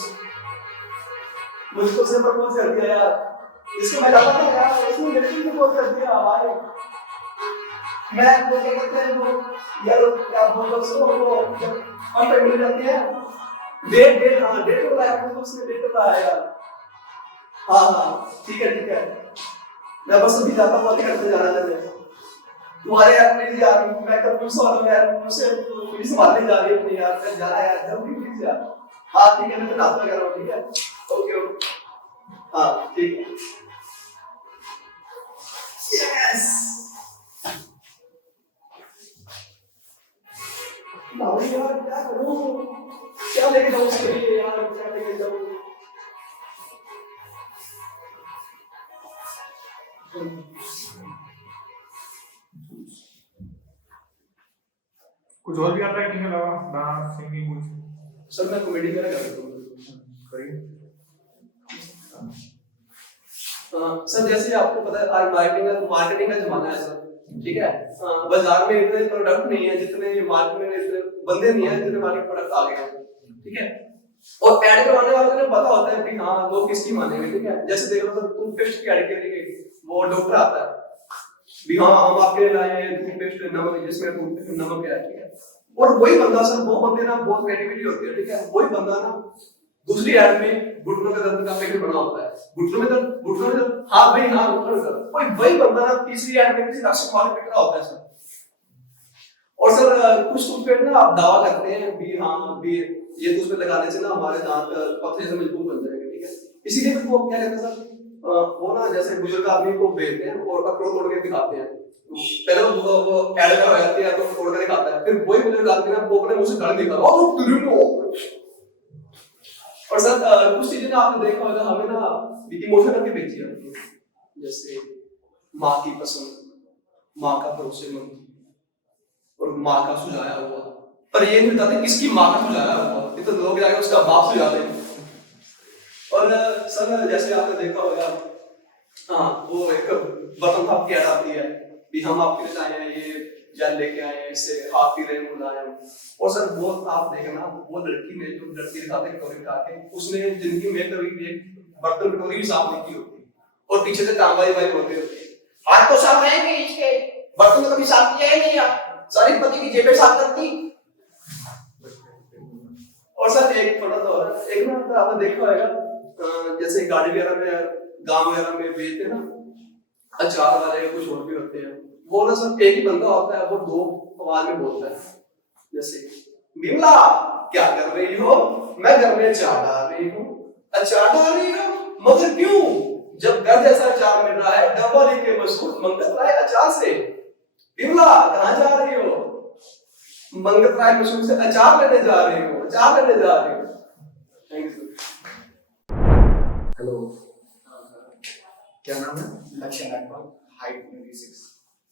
मुझको से प्रपोज कर दिया यार। इसको मैं जाता था यार, इसने मेरे को प्रपोज कर दिया भाई। मैं वो क्या कहते हैं वो यार, क्या बोलते हैं उसको, वो जब हम पे मिल जाते हैं डेट तो लाया आपको, उसने डेट तो लाया यार। हाँ ठीक है, मैं बस अभी जाता हूँ, करते जाना है तुम्हारे यार। प्लीज यार, मैं कंफ्यूज हो रहा हूँ यार, मुझसे पुलिस मारने जा रही है अपनी यार, मैं जाना यार जल्दी प्लीज यार। हाँ ठीक है, मैं नाश्ता कर रहा हूँ, ठीक है, ओके हाँ ठीक है। यस यार, क्या करूँ, क्या लेके जाऊँ उसके लिए यार, क्या लेके जाऊँ? कुछ और भी आता है एक्टिंग के अलावा? डांस, सिंगिंग कुछ? सर मैं कॉमेडी वगैरह कर रहा हूँ। करिए। सर जैसे आपको पता है आज मार्केटिंग का जमाना है सर, ठीक है। बाजार में इतने प्रोडक्ट नहीं है जितने मार्केट में, इतने बंदे नहीं है जितने मार्केट प्रोडक्ट आ गए हैं, ठीक है। और ऐड करवाने वाले को पता होता है कि हाँ लोग किसकी मानेंगे, ठीक है। जैसे देखो तो टूथपेस्ट की ऐड के लिए वो डॉक्टर आता है भी हाँ हम आपके लिए लाए हैं टूथपेस्ट नमक, जिसमें टूथपेस्ट में नमक है, ठीक है। और वही बंदा सर, वो बंदे ना बहुत क्रिएटिविटी होती है, ठीक है। वही बंदा ना दूसरी ऐड में घुटनों के दर्द का पैकेट बना होता है, घुटनों में दर्द, हाँ भाई हाँ घुटनों में दर्द, वही बंदा ना तीसरी ऐड में किसी अक्षय कुमार के पैकेट होता है सर। और सर कुछ टूथपेस्ट ना आप दावा करते हैं भी हाँ भी ये टूथपेस्ट लगाने से ना हमारे दांत पतले से मजबूत बन जाएंगे, ठीक है। इसीलिए फिर वो क्या कहते हैं सर, वो ना जैसे बुजुर्ग आदमी को बेचते हैं और अखरोट तोड़ के दिखाते हैं। पहले वो ऐड कर हो जाती है तो तोड़ के दिखाता है, फिर वही बुजुर्ग आदमी ना वो अपने मुंह से गाली देता है। और सर कुछ चीजें ना आपने देखा होगा, हमें ना इमोशनल करके बेची जाती है, जैसे माँ की पसंद, माँ का भरोसेमंद और माँ का सुझाया हुआ, पर ये नहीं बताते किसकी माँ का सुझाया हुआ, ये तो लोग जाके उसका बाप सुझाते हैं। और सर जैसे आपने देखा होगा, हाँ वो एक बर्तन भाप की ऐड आती है कि हम आपके लिए आए हैं ये जेल लेके आए हैं, इससे हाथ पी रहे हैं मुलायम। और सर वो आप देखना, वो लड़की ने जो लड़की दिखाते हैं कटोरी उठा के, उसने जिंदगी में कभी भी एक बर्तन कटोरी भी साफ नहीं की होती, और पीछे से टांगाई भाई बोलते होते हैं आज तो साफ रहेंगे, इसके बर्तन तो कभी साफ किया ही नहीं आप, सारी पति की जेबें साफ करती। और सर एक थोड़ा सा और, एक ना तो आपने देखा होगा जैसे गाड़ी वगैरह में, गांव वगैरह में बेचते हैं ना, अचार वाले कुछ और भी होते हैं, वो ना सर एक ही बंदा होता है, वो दो आवाज में बोलता है। जैसे बिमला क्या कर रही हो? मैं घर में अचार डाल रही हूँ। अचार डाल रही हो? मगर क्यों? जब घर जैसा अचार मिल रहा है डबल के मशहूर मंगत राय अचार से। बिमला कहाँ जा रही हो? मंगत राय मशहूर से अचार लेने जा रही हो, अचार लेने जा रही हो। Thank you. हेलो, क्या नाम है? लक्ष्य नागपाल, हाइट मेरी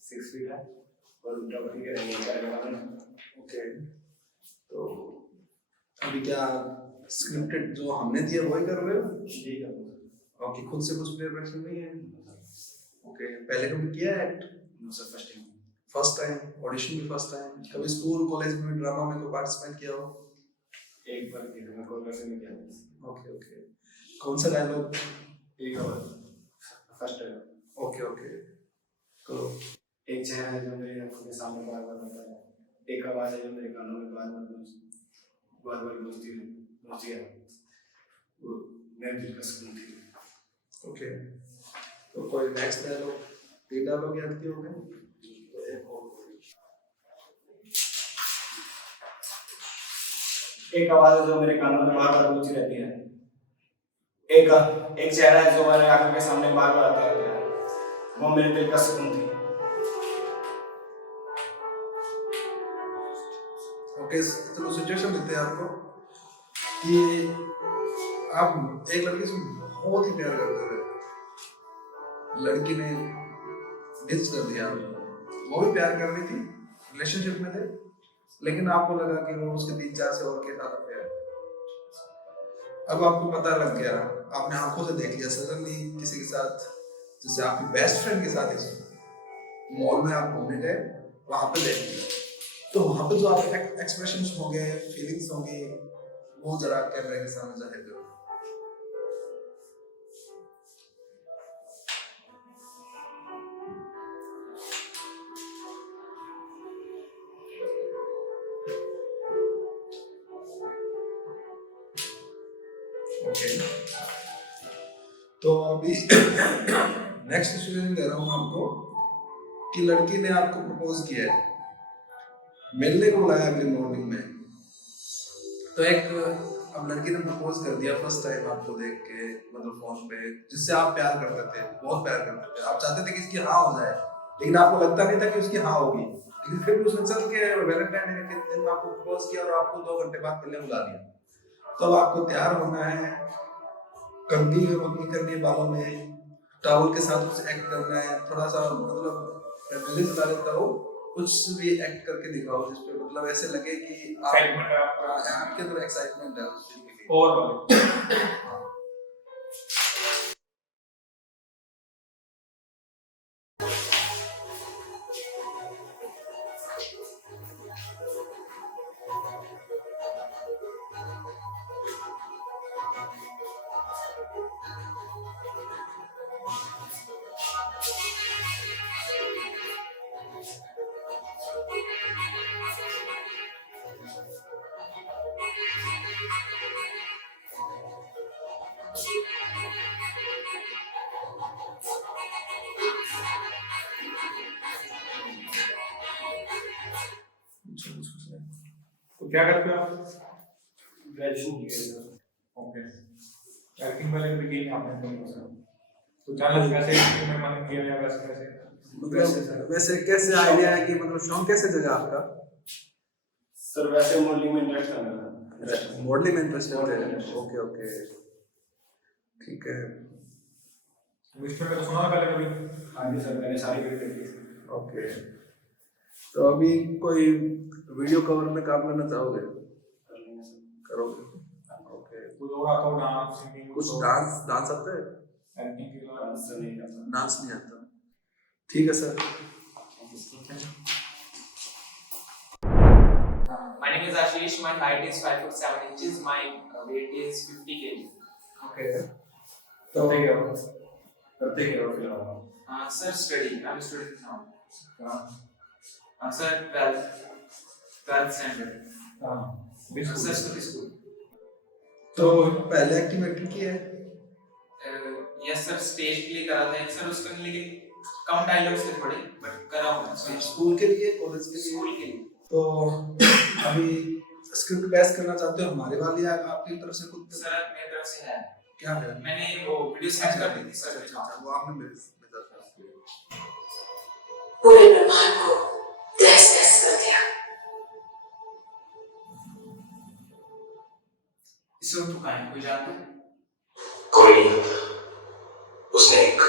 6 फीट है और डबल के रहने का। ओके, तो अभी क्या स्क्रिप्टेड जो हमने दिया वही कर रहे हो? ठीक है ओके, खुद से कुछ प्रिपरेशन नहीं है? ओके, पहले कभी किया है act? Sir first time. First time? Audition भी फर्स्ट टाइम? कभी स्कूल कॉलेज में ड्रामा में तो पार्टिसिपेट किया हो? एक बार किया मैं कोलकाता से किया। ओके ओके, कौन सा डायलॉग? एक बार फर्स्ट टाइम। ओके ओके, करो। एक चेहरा है जो मेरी आंखों के सामने बार बार आता है, एक आवाज है जो मेरे कानों में बार बार गूंजती है, वो मेरे दिल का सुकून थी। ओके, तो कोई नेक्स्ट डायलॉग? 3 डायलॉग याद किए होंगे? तो एक और एक आवाज है जो मेरे कानों में बार बार गूंजती रहती है, एक चेहरा है जो मेरे आंखों के सामने बार बार आता रहता है, वो मेरे दिल का सुकून थी। ओके, चलो सिचुएशन देते हैं आपको कि आप एक लड़की से बहुत ही प्यार करते थे, लड़की ने डिच कर दिया, वो भी प्यार कर रही थी, रिलेशनशिप में थे, लेकिन आपको लगा कि वो उसके 3-4 से और के साथ अफेयर है। अब आपको पता लग गया, आपने आंखों से देख लिया सडनली किसी के साथ, जैसे आपकी बेस्ट फ्रेंड के साथ मॉल में आप घूमने गए, वहां पे देख लिया, तो वहां पे जो आपके एक्सप्रेशंस होंगे, फीलिंग्स होंगी, वो जरा कैमरे के सामने जाहिर करो। ओके, तो अभी नेक्स्ट सिचुएशन दे रहा हूँ आपको कि लड़की ने आपको प्रपोज किया है, मिलने को बुलाया अगले मॉर्निंग में, तो एक अब लड़की ने प्रपोज कर दिया फर्स्ट टाइम आपको देख के, मतलब फोन पे, जिससे आप प्यार करते थे, बहुत प्यार करते थे, आप चाहते थे कि इसकी हाँ हो जाए, लेकिन आपको लगता नहीं था कि उसकी हाँ होगी, लेकिन फिर भी उसने चल के वैलेंटाइन डे के दिन आपको प्रपोज किया और आपको 2 घंटे बाद मिलने बुला दिया। तो अब आपको तैयार होना है, कंघी में मम्मी करनी है, बालों में टॉवल के साथ कुछ एक्ट करना है, थोड़ा सा मतलब म्यूजिक चला लेता हो, कुछ भी एक्ट करके दिखाओ जिसपे मतलब ऐसे लगे कि आपके अंदर एक्साइटमेंट है उस चीज के लिए। और तो क्या करते हो आप? ग्रेजुएशन की है। ओके, एक्टिंग वाले भी की आपने तो चैनल कैसे में मन किया या वैसे मतलब वैसे कैसे आइडिया है कि मतलब शौक कैसे जगा आपका? सर वैसे मॉडलिंग में इंटरेस्ट है। मॉडलिंग में इंटरेस्ट है। ओके ओके, ठीक है। मिस्टर का तो सुना पहले कभी? हाँ जी सर, मैंने सारी वीडियो देखी। ओके, तो अभी कोई वीडियो कवर में काम करना चाहोगे? करोगे? ओके, कुछ और आता हो, डांस सिंगिंग कुछ डांस आता है? एक्टिंग के अलावा आंसर नहीं आता। डांस नहीं आता? ठीक है sir. My name is Ashish. My height is 5 foot 7 inches. My weight is 50 kg. Okay, तो करते क्या हो फिलहाल? Sir, study. I'm studying now. हाँ Sir, 12th standard. हाँ, Sir, study school. तो पहले एक्टिंग की है? यस सर, स्टेज के लिए करा था एक सर, उसका लेकिन कम डायलॉग्स थे थोड़े, बट करा हुआ स्टेज स्कूल के लिए, कॉलेज के लिए? स्कूल के लिए। तो अभी स्क्रिप्ट बेस करना चाहते हो हमारे वाली या आपकी तरफ से खुद? सर मेरी तरफ से है, क्या है? मैंने वो वीडियो सेंड कर दी थी सर। वो आपने मेरे पूरे ब्रह्मांड को तहस नहस कर दिया। इस वक्त कहाँ है, कोई जानता है? कोई नहीं होता। उसने एक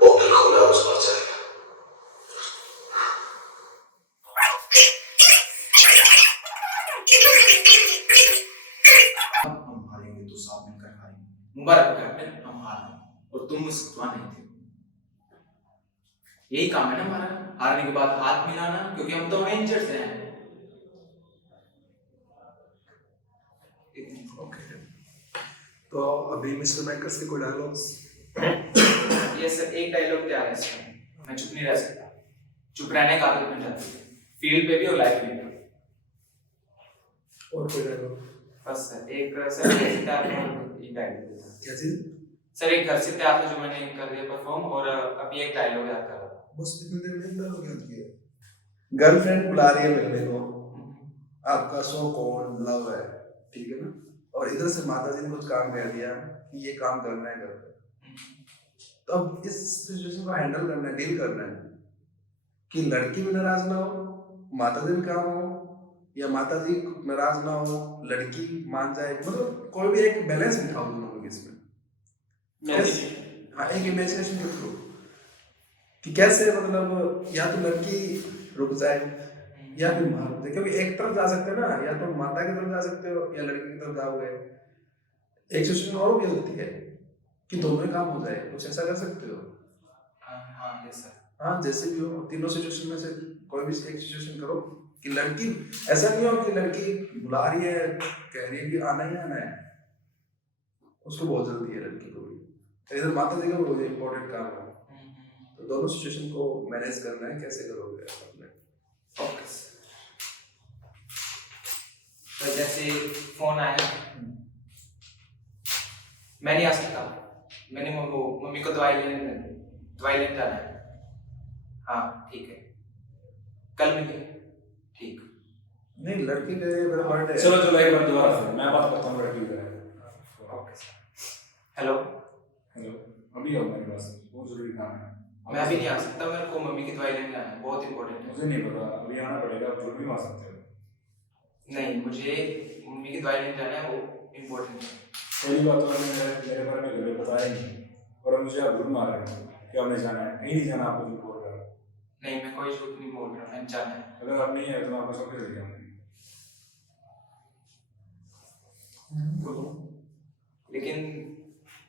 पोर्टल खोला, उस पर चला गया। हम हारेंगे तो साथ मिलकर हारेंगे। मुबारक हो कैप्टन, हम हार गए और तुम मुस्तफा नहीं थे। यही काम है ना हमारा, हारने के बाद हाथ मिलाना, क्योंकि हम तो अवेंजर्स हैं। ओके, तो अभी मिस्टर मेकर्स के कोई डायलॉग्स? यस सर, एक डायलॉग तैयार है इसमें, मैं चुप नहीं रह सकता, चुप रहने का आदत बन जाती है, फील्ड पे भी और लाइफ में भी। और कोई डायलॉग? बस सर, एक सर एक डायलॉग क्या चीज? सर, एक घर से तैयार था जो मैंने कर दिया परफॉर्म, और अभी एक डायलॉग याद कर रहा था। बस इतनी देर में डायलॉग याद किया? गर्लफ्रेंड बुला रही है मिलने को, आपका सो कॉल्ड लव है, ठीक है ना, और इधर से माता जी ने कुछ काम कह दिया कि ये काम करना है घर पे, तो अब इस सिचुएशन को हैंडल करना है, डील करना है कि लड़की भी नाराज ना हो, माता जी भी काम हो, या माता जी नाराज ना हो, लड़की मान जाए, मतलब कोई भी एक बैलेंस दिखाओ दोनों के बीच में। हाँ, एक इमेजिनेशन के थ्रू कि कैसे, मतलब या तो लड़की रुक जाए या फिर मार दे, क्योंकि एक तरफ जा सकते हैं ना, या तो माता की तरफ जा सकते हो या लड़की की तरफ जाओगे। एक सिचुएशन और भी होती है कि दोनों ही काम हो जाए, कुछ ऐसा कर सकते हो? हाँ यस सर। हाँ, जैसे भी हो, तीनों सिचुएशन में से कोई भी एक सिचुएशन करो कि लड़की, ऐसा नहीं हो कि लड़की बुला रही है, कह रही है कि आना ही आना है, उसको बहुत जल्दी है लड़की को भी, इधर माता जी का बहुत इंपॉर्टेंट काम है, तो दोनों सिचुएशन को मैनेज करना है, कैसे करोगे अपने? Okay sir. तो जैसे फोन आया, मैं नहीं आ सकता, मैंने मम्मी को दवाई लेने जाना है। हाँ ठीक है, कल मिलेंगे। ठीक। नहीं, लड़की के मेरा बर्थडे है। चलो एक बार दोबारा से मैं बात करता हूँ लड़की से। Okay sir. हेलो। अभी आओ मेरे पास, बहुत जरूरी काम है। मैं अभी नहीं आ सकता, मेरे को मम्मी की दवाई लेने जाना है, बहुत इंपॉर्टेंट है। मुझे नहीं पता, अभी आना पड़ेगा, आप जरूर भी आ सकते हो। नहीं, मुझे मम्मी की दवाई लेने जाना है, वो इम्पोर्टेंट है। पहली बात तो मेरे बारे में कभी बताया नहीं, और मुझे आप झूठ मार रहे हो कि आपने जाना है, कहीं नहीं जाना, आपको झूठ बोल रहा है। नहीं, मैं कोई झूठ नहीं बोल रहा, मैंने जाना है। अगर आप नहीं है तो आपको सब कुछ जाऊंगी। लेकिन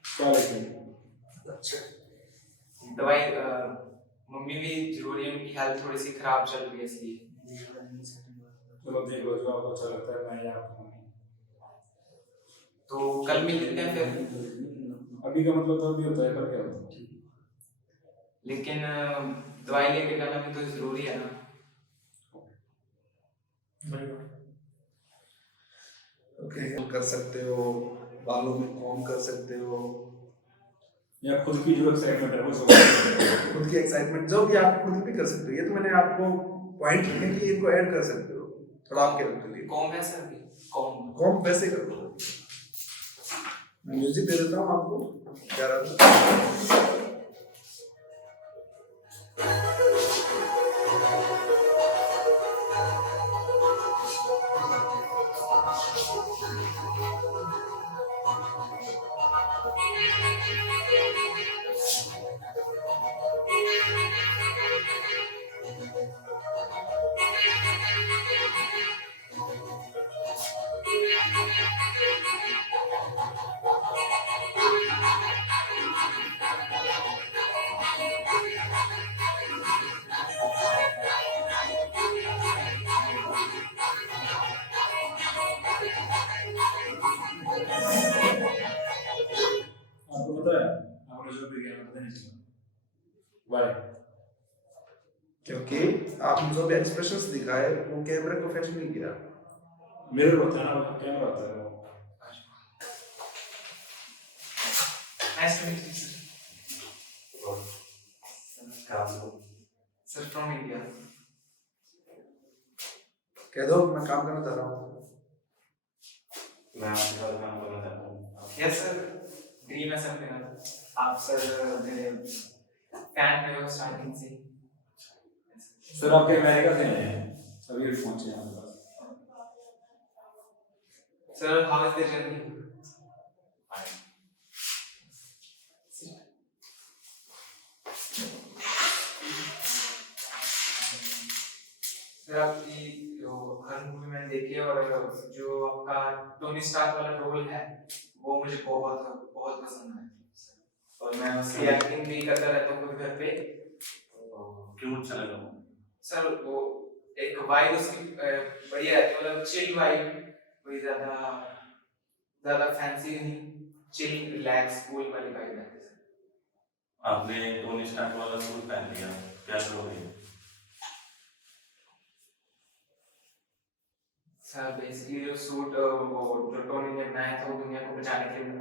क्या लेकिन? अच्छा, दवाई मम्मी भी जरूरी है, उनकी हेल्थ थोड़ी सी खराब चल रही है, इसलिए। चलो देख लो, जो आपको अच्छा लगता है, मैं या आपको मम्मी। तो कल मिल लेते हैं फिर। अभी का मतलब तो अभी होता है, कल क्या होता है? लेकिन दवाई लेके जाना भी तो जरूरी है ना। ओके, कर सकते हो, बालों में कॉम्ब कर सकते हो, या खुद की जो एक्साइटमेंट है वो सब खुद की एक्साइटमेंट जो भी आप खुद भी कर सकते हो। ये तो मैंने आपको पॉइंट है कि इनको ऐड कर सकते हो थोड़ा आपके लिए। कॉम्ब है सर, कॉम्ब वैसे कर दो, म्यूजिक दे देता हूँ आपको, क्या रहता है? आपको पता है, आपने जो भी किया पता नहीं चला। वाई? क्योंकि आपने जो भी एक्सप्रेशंस दिखाए वो कैमरे को फैच नहीं किया। मिरर होता है ना, कैमरा होता है वो। Nice to meet you sir. कहाँ से हो? Sir from India. कह दो मैं काम करना चाह रहा हूँ। मैं आपके साथ काम करना चाहता हूँ। यस सर, ड्रीम है सर मेरा। आप सर मेरे फैन रहे हो स्टार्टिंग से। सर आपके अमेरिका से आए हैं, अभी पहुंचे हैं हमारे पास। Sir how is the journey? Sir आपकी जो हर मूवी मैंने देखी है, और जो आपका टोनी स्टार्क वाला रोल है वो मुझे बहुत बहुत पसंद है, और मैं उसकी एक्टिंग भी करता रहता हूँ घर पे। क्यों अच्छा लगा? सर वो एक वाइब उसकी बढ़िया है, मतलब चिल वाइब, कोई ज्यादा ज्यादा फैंसी नहीं, चिल रिलैक्स कूल वाली वाइब है। आपने टोनी स्टार्क वाला सूट पहन लिया, क्या करोगे? सर बेसिकली जो सूट वो जो टोनी ने बनाया था वो दुनिया को बचाने के लिए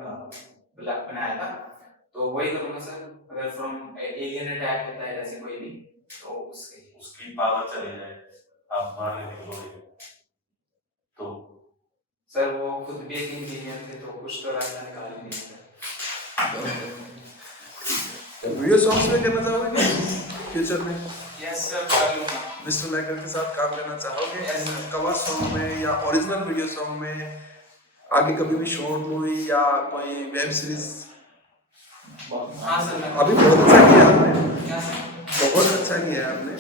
बनाया था, तो वही करूँगा सर। अगर फ्रॉम एलियन अटैक होता है जैसे कोई भी, तो उसकी पावर चली जाए, आप बाहर नहीं निकलोगे तो? सर वो खुद भी एक इंजीनियर थे, तो कुछ तो रास्ता निकाल ही नहीं सर। वीडियो सॉन्ग्स में करना चाहोगे फ्यूचर में? यस सर, कर लूँगा। मिस्टर लाइकर के साथ काम करना चाहोगे कवर सॉन्ग में या ओरिजिनल वीडियो सॉन्ग में? आगे कभी भी शॉर्ट मूवी या कोई वेब सीरीज? हाँ सर, अभी बहुत अच्छा किया आपने, क्या सर? बहुत अच्छा किया आपने।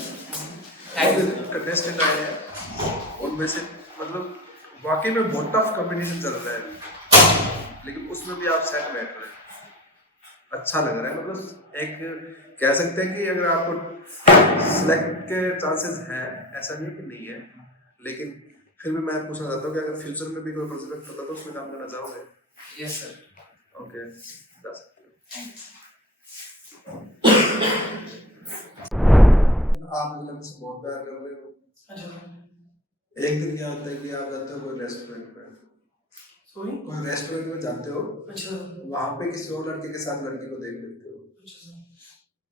कंटेस्टेंट आए हैं, उनमें से मतलब वाकई में बहुत टफ कंपटीशन चल रहा है, लेकिन उसमें भी आप सेट बैठ रहे हैं, अच्छा लग रहा है। मतलब एक कह सकते हैं कि अगर आपको सिलेक्ट के चांसेस हैं, ऐसा नहीं कि नहीं है, लेकिन फिर भी मैं पूछना चाहता हूँ कि अगर फ्यूचर में भी कोई प्रोजेक्ट होता तो उसमें काम करना चाहोगे? Yes sir. ओके, आप मतलब से बहुत प्यार कर रहे हो। अच्छा। एक दिन क्या होता है कि आप जाते हो कोई रेस्टोरेंट में, कोई रेस्टोरेंट में जाते हो, अच्छा। वहाँ पे किसी और लड़के के साथ लड़की को देख लेते हो,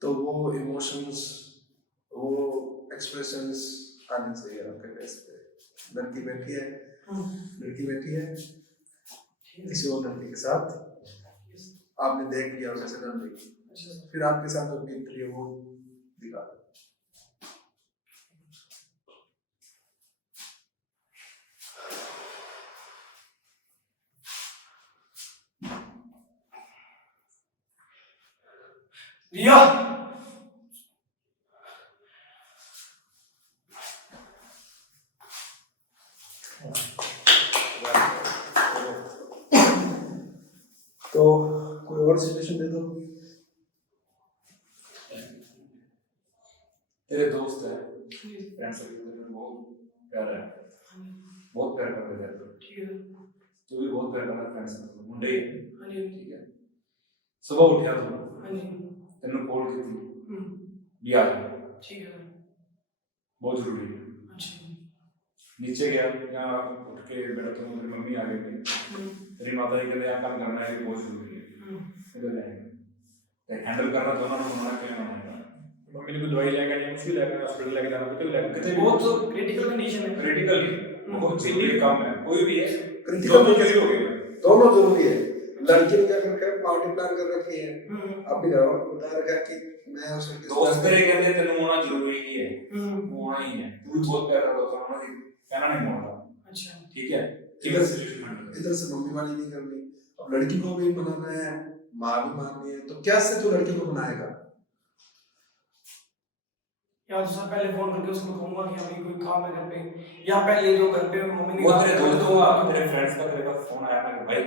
तो वो इमोशंस, वो एक्सप्रेशंस आने चाहिए आपके फेस पे। लड़की बैठी है किसी और लड़के के साथ, आपने देख लिया उसे सडनली, फिर आपके साथ जो बीत रही है वो दिखा दो। रिया, तो कोई और सिचुएशन दे दो। तेरे दोस्त है, फ्रेंड सर्कल में बहुत प्यारा है, बहुत प्यार करते थे तो। ठीक है। तू भी बहुत प्यार करता फ्रेंड्स में, मुंडे ही। हाँ जी। ठीक है। सुबह उठा तू, हाँ जी। तेनों कॉल की थी भी आ जा, ठीक है। बहुत जरूरी है। अच्छा। नीचे गया, यहाँ उठ के बैठा तो मेरी मम्मी आ गई, तेरी माता जी कहते हैं काम करना है, बहुत जरूरी है, इधर जाएंगे हैंडल करना तो उन्होंने मना किया, मम्मी ने भी दवाई लेकर या मुश्किल है, हॉस्पिटल लेके जाना तो लेकर बहुत तो क्रिटिकल कंडीशन है। क्रिटिकल बहुत जरूरी काम है, कोई भी है क्रिटिकल दोनों जरूरी हो गए, दोनों जरूरी है। लड़की ने क्या करके पार्टी प्लान कर रखी है, अपने घर वालों को बता रखा है कि मैं उसे दोस्त तेरे कहते हैं तेरे होना जरूरी ही है, वो होना ही है, तू भी बहुत प्यार करता है, होना कहना नहीं मानता। अच्छा। ठीक है, इधर सिचुएशन हैंडल इधर से मम्मी वाली नहीं करनी, अब लड़की को भी मनाना है, माँ भी माननी है, तो क्या से जो लड़की को मनाएगा? या तो सर पहले फोन करके उसको कहूंगा कि अभी कोई काम है घर पे, या पहले जो घर पे मम्मी ने वो तेरे दोस्तों का, तेरे फ्रेंड्स का तेरे पास फोन आया था कि भाई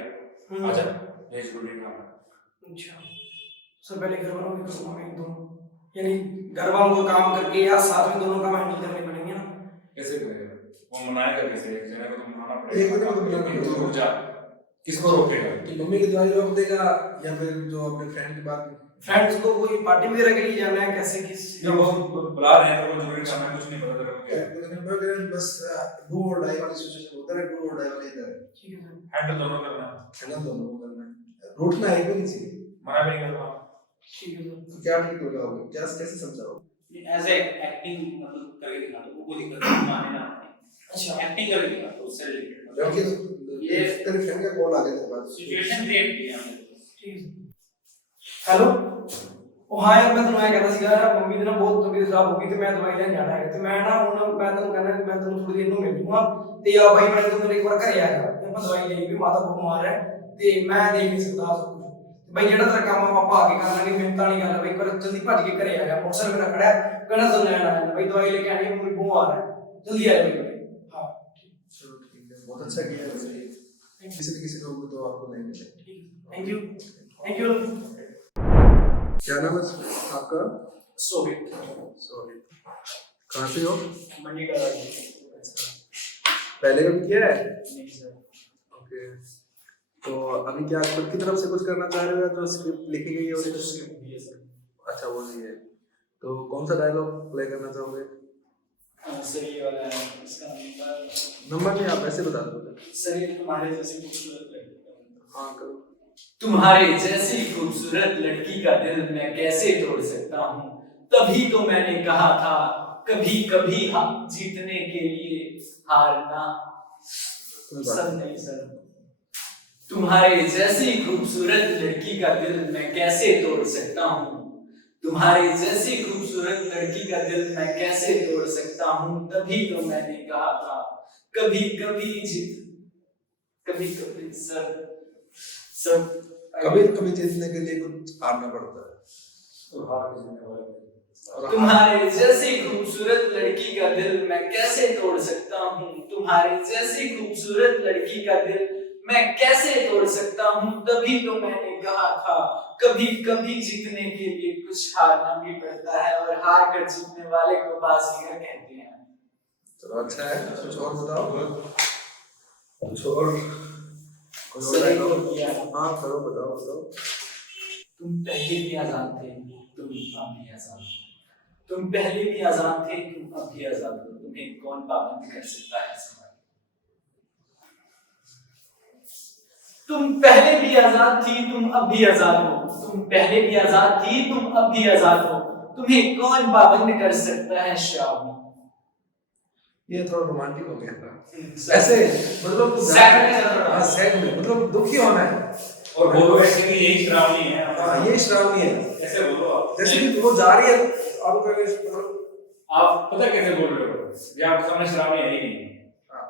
आजा, ये जरूरी काम है। अच्छा। सर पहले घर वालों की करूंगा मैं दोनों, यानी घर वालों को काम करके या साथ में दोनों काम हैंडल करने पड़ेंगे ना। कैसे करेगा वो, मनाएगा कैसे? एक जने को तो मनाना एक जने पड़ेगा, को तो मनाना पड़ेगा। रुक जा, किसको रोकेगा? तो मम्मी की दवाई रोक देगा या फिर जो अपने फ्रेंड के बाद फ्रेंड्स को कोई पार्टी वगैरह के लिए जाना है, कैसे किस जब वो बुला रहे हैं तो वो जरूरी काम है, कुछ नहीं पता तेरे को क्या है। बस डू और डाई वाली सिचुएशन होता है, डू और डाई वाली इधर है। ठीक है सर। हैंडल दोनों करना है, हैंडल दोनों को करना है, रूठना एक भी नहीं चाहिए। मना भी नहीं करना, ठीक है सर। तो क्या ठीक लगाओगे, क्या कैसे समझाओगे? एज एक्टिंग मतलब करके दिखा दो, वो कोई दिक्कत नहीं, माने ना माने। अच्छा एक्टिंग करके दिखा दो, उससे रिलेटेड लड़की ये तेरे फ्रेंड का कॉल आ गया तेरे पास। सिचुएशन क्रिएट किया हमने। ठीक है। हेलो ओ हाँ यार मैं तुम्हें कहता सीगा यार मम्मी ਦੀ ਨਾ ਬਹੁਤ ਤਬੀਅਤ ਖਰਾਬ ਹੋ ਗਈ ਤੇ ਮੈਂ ਦਵਾਈ ਲੈਣ ਜਾਣਾ ਹੈ ਤੇ ਮੈਂ ਨਾ ਹੁਣ ਮੈਂ ਤੁਹਾਨੂੰ ਕਹਿੰਦਾ ਕਿ ਮੈਂ ਤੁਹਾਨੂੰ ਥੋੜੀ ਦੇਰ ਨੂੰ ਮਿਲ ਜੂਗਾ ਤੇ ਆ ਭਾਈ ਮੈਂ ਤੁਹਾਨੂੰ ਇੱਕ ਵਾਰ ਘਰੇ ਆ ਜਾ ਤੇ ਆਪਾਂ ਦਵਾਈ ਲਈ ਵੀ ਮਾਤਾ ਬਹੁਤ ਬਿਮਾਰ ਹੈ ਤੇ ਮੈਂ ਦੇਖ ਨਹੀਂ ਸਕਦਾ ਸਭ ਕੁਝ ਭਾਈ ਜਿਹੜਾ ਤੇਰਾ ਕੰਮ ਆਪਾਂ ਆ ਕੇ ਕਰ ਲਾਂਗੇ ਮੈਨੂੰ ਤਾਂ ਨਹੀਂ ਗੱਲ ਭਾਈ ਪਰ ਜਲਦੀ ਭੱਜ ਕੇ ਘਰੇ ਆ ਜਾ ਮੋਟਰਸਾਈਕਲ ਮੇਰਾ ਖੜਾ ਹੈ ਕਹਿੰਦਾ ਤੁਹਾਨੂੰ ਲੈਣ ਆਇਆ ਭਾਈ ਦਵਾਈ ਲੈ ਕੇ ਆਣੀ ਹੈ ਮੈਨੂੰ ਬਿਮਾਰ ਹੈ जल्दी आ जाओ हाँ चलो ठीक है, बहुत अच्छा किया वैसे ये। किसी लोग को तो आपको नहीं मिले। थैंक यू क्या नाम है आपका? सोहित कहाँ से हो? मंडी का पहले कभी किया है? नहीं सर। ओके, तो अभी क्या खुद की तरफ से कुछ करना चाह रहे हो या जो स्क्रिप्ट लिखी गई है और स्क्रिप्ट भी है सर। अच्छा वो नहीं है, तो कौन सा डायलॉग प्ले करना चाहोगे? सर ये वाला है इसका नंबर नहीं, आप ऐसे बता दो। सर ये तुम्हारे जैसी खूबसूरत लड़की। हाँ करो। तुम्हारे जैसी खूबसूरत लड़की का दिल मैं कैसे तोड़ सकता हूँ, तभी तो मैंने कहा था कभी कभी जीतने के लिए हारना। सर नहीं सर। तुम्हारे जैसी खूबसूरत लड़की का दिल मैं कैसे तोड़ सकता हूँ, तुम्हारे जैसी खूबसूरत लड़की का दिल मैं कैसे तोड़ सकता हूँ, तभी तो मैंने कहा था कभी कभी सर कभी कभी जीतने के लिए कुछ हारना पड़ता है। तो हार के जीतने वाले तुम्हारे जैसी खूबसूरत लड़की का दिल मैं कैसे तोड़ सकता हूँ, तुम्हारे जैसी खूबसूरत लड़की का दिल मैं कैसे तोड़ सकता हूँ, तभी तो मैंने कहा था कभी कभी जीतने के लिए कुछ हारना भी पड़ता है और हार कर जीतने वाले को बाजीगर कहते हैं। चलो अच्छा है, कुछ और बताओ। कुछ और हाँ करो, बताओ। तुम पहले भी आजाद थे, तुम अब भी आजाद हो। तुम पहले भी आजाद थे, तुम अब भी आजाद हो। तुम्हें कौन पाबंद कर सकता है समय? तुम पहले भी आजाद थी, तुम अब भी आजाद हो। तुम पहले भी आजाद थी, तुम अब भी आजाद हो। तुम्हें कौन पाबंद कर सकता है श्रावणी? ये थोड़ा रोमांटिक हो गया ऐसे, मतलब सैड में मतलब दुखी होना है और बोलो ऐसे कि यही श्रावणी है। हाँ ये श्रावणी है, ऐसे बोलो आप, जैसे कि वो जा रही है अब आप पता कैसे बोल रहे हो, ये आपके सामने श्रावणी है ही नहीं।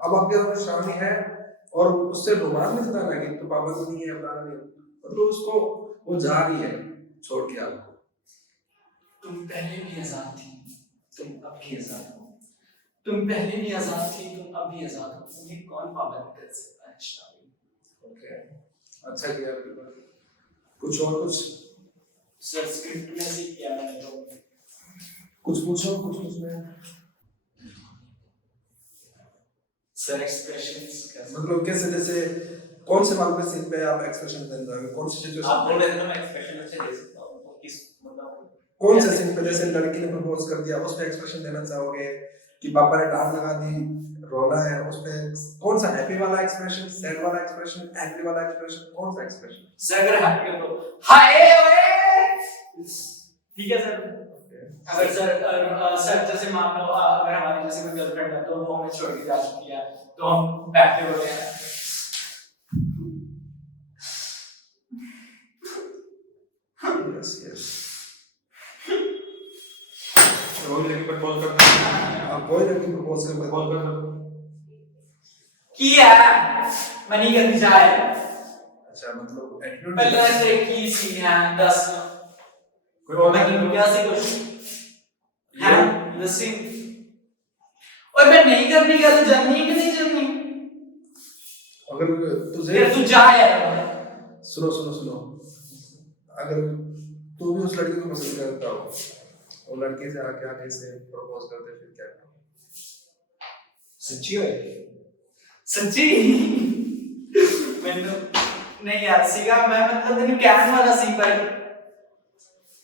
अब आपके सामने श्रावणी है और उससे रोमांच नहीं सुनाना कि तो पाबंद नहीं है, अपना नहीं, मतलब उसको वो जा रही है छोड़ के आपको। तुम पहले भी आजाद थी, तुम अब भी आजाद हो। तुम पहले भी आजाद थी, तुम अब भी आजाद हो। तुम्हें कौन पाबंद कर सकता है श्रावणी? ओके, अच्छा किया। कुछ और कुछ सर स्क्रिप्ट में से क्या मैंने तो कुछ पूछो, कुछ में सर एक्सप्रेशंस कैसे, मतलब कैसे, जैसे कौन से वाले सीन पे आप एक्सप्रेशन देना चाहोगे, कौन सी सिचुएशन आप बोल रहे थे ना मैं एक्सप्रेशन अच्छे दे सकता हूँ, तो किस मतलब कौन से सीन पे, जैसे लड़की ने प्रपोज कर दिया उस पे एक्सप्रेशन देना चाहोगे कि पापा ने डांट लगा दी, रोना है, उस पे कौन सा हैप्पी वाला एक्सप्रेशन, सैड वाला एक्सप्रेशन, एंग्री वाला एक्सप्रेशन, कौन सा एक्सप्रेशन? सर अगर हैप्पी हो तो हाय ओए, ठीक है सर। अगर सर जैसे मान लो अगर हमारी जैसे कोई गर्लफ्रेंड है तो वो हमें छोड़ के जा चुकी है तो हम बैठे हुए हैं, यस रोज लड़की प्रपोज करता है, आप कोई लड़की प्रपोज कर प्रपोज करता किया मनी करनी चाहे अच्छा, मतलब एटीट्यूड पहले से की सी है 10 कोई और मैं दुनिया से कुछ है लिसनिंग, और मैं नहीं करनी क्या तो जाननी कि नहीं जाननी? अगर तुझे फिर तू जा यार। सुनो, अगर तू भी उस लड़की को पसंद करता हो और लड़के से आगे से प्रपोज करते फिर क्या करोगे? सच्ची है, सच्ची मैंने नहीं यार सीखा मैं, मतलब तेन कैन वाला सी पर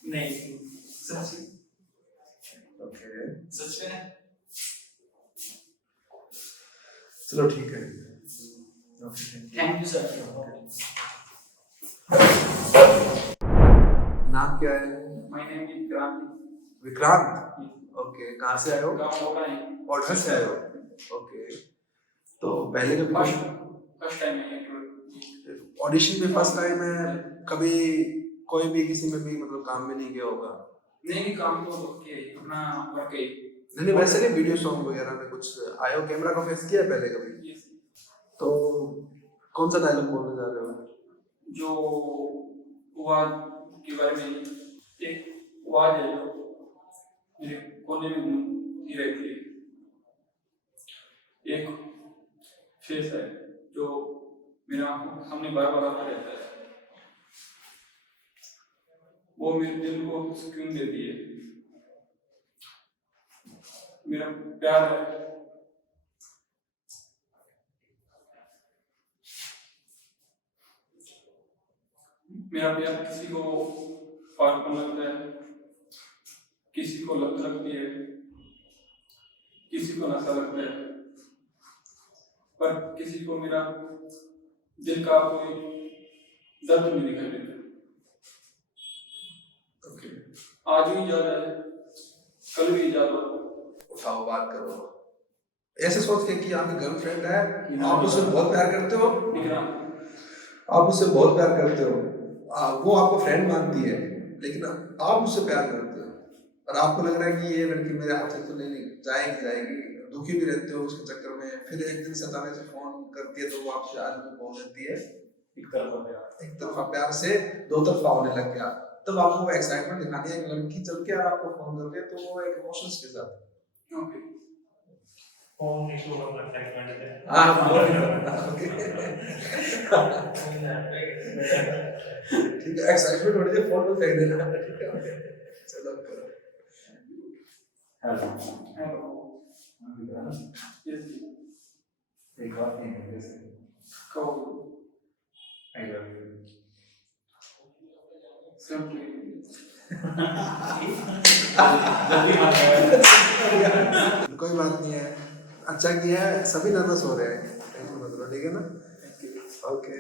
नहीं सच्ची, ओके सच में। चलो ठीक है, ओके थैंक यू सर। नाम क्या है? My name is Vikrant. Vikrant. Okay, कहाँ से आए हो? गाँव होगा है। ऑर्डर से आए हो? ओके, तो पहले कभी फर्स्ट टाइम है ऑडिशन में फर्स्ट टाइम है? कभी कोई भी किसी में भी मतलब काम में नहीं किया होगा? नहीं काम तो ओके अपना वर्क है। नहीं वैसे नहीं, वीडियो सॉन्ग वगैरह में कुछ आए हो? कैमरा का फेस किया है पहले कभी? तो कौन सा डायलॉग बोलने जा रहे हो? जो आवाज के बारे में, एक आवाज है जो मेरे कोने में ही रहती है, एक फेस है जो मेरे आंखों के सामने बार बार आता रहता है, वो मेरे दिल को सुकून देती है। मेरा प्यार है, मेरा प्यार किसी को पागल लगता है, किसी को लत लगती है, किसी को नशा लगता है, पर किसी को मेरा दिल का कोई दर्द नहीं दिखाई देता। आज भी ज्यादा है, कल भी ज्यादा। उठाओ बात करो, ऐसे सोच के कि आपकी गर्लफ्रेंड है, आप उससे बहुत प्यार करते हो, आप उससे बहुत प्यार करते हो, वो आपको फ्रेंड मानती है, लेकिन आप उससे प्यार करते हो और आपको लग रहा है कि ये लड़की मेरे हाथ से तो नहीं जाएगी, दुखी भी रहते हो उसके चक्कर में। फिर एक दिन सताने से फोन करती है तो वो आपसे आज भी बोल देती है, एक तरफा प्यार से दो तरफा होने लग गया। तब आपको वो एक्साइटमेंट दिखानी है, एक लड़की चल के आपको फोन कर रही है तो वो एक इमोशंस के साथ। फोन इशू होगा एक्साइटमेंट है। ठीक है, एक्साइटमेंट होने से फोन को फेंक देना। ठीक है, चलो करो। हेलो एक बात नहीं है जैसे कहो आई लव यू। कोई बात नहीं है, अच्छा किया है, सभी नर्वस हो रहे हैं, ठीक है ना? ओके।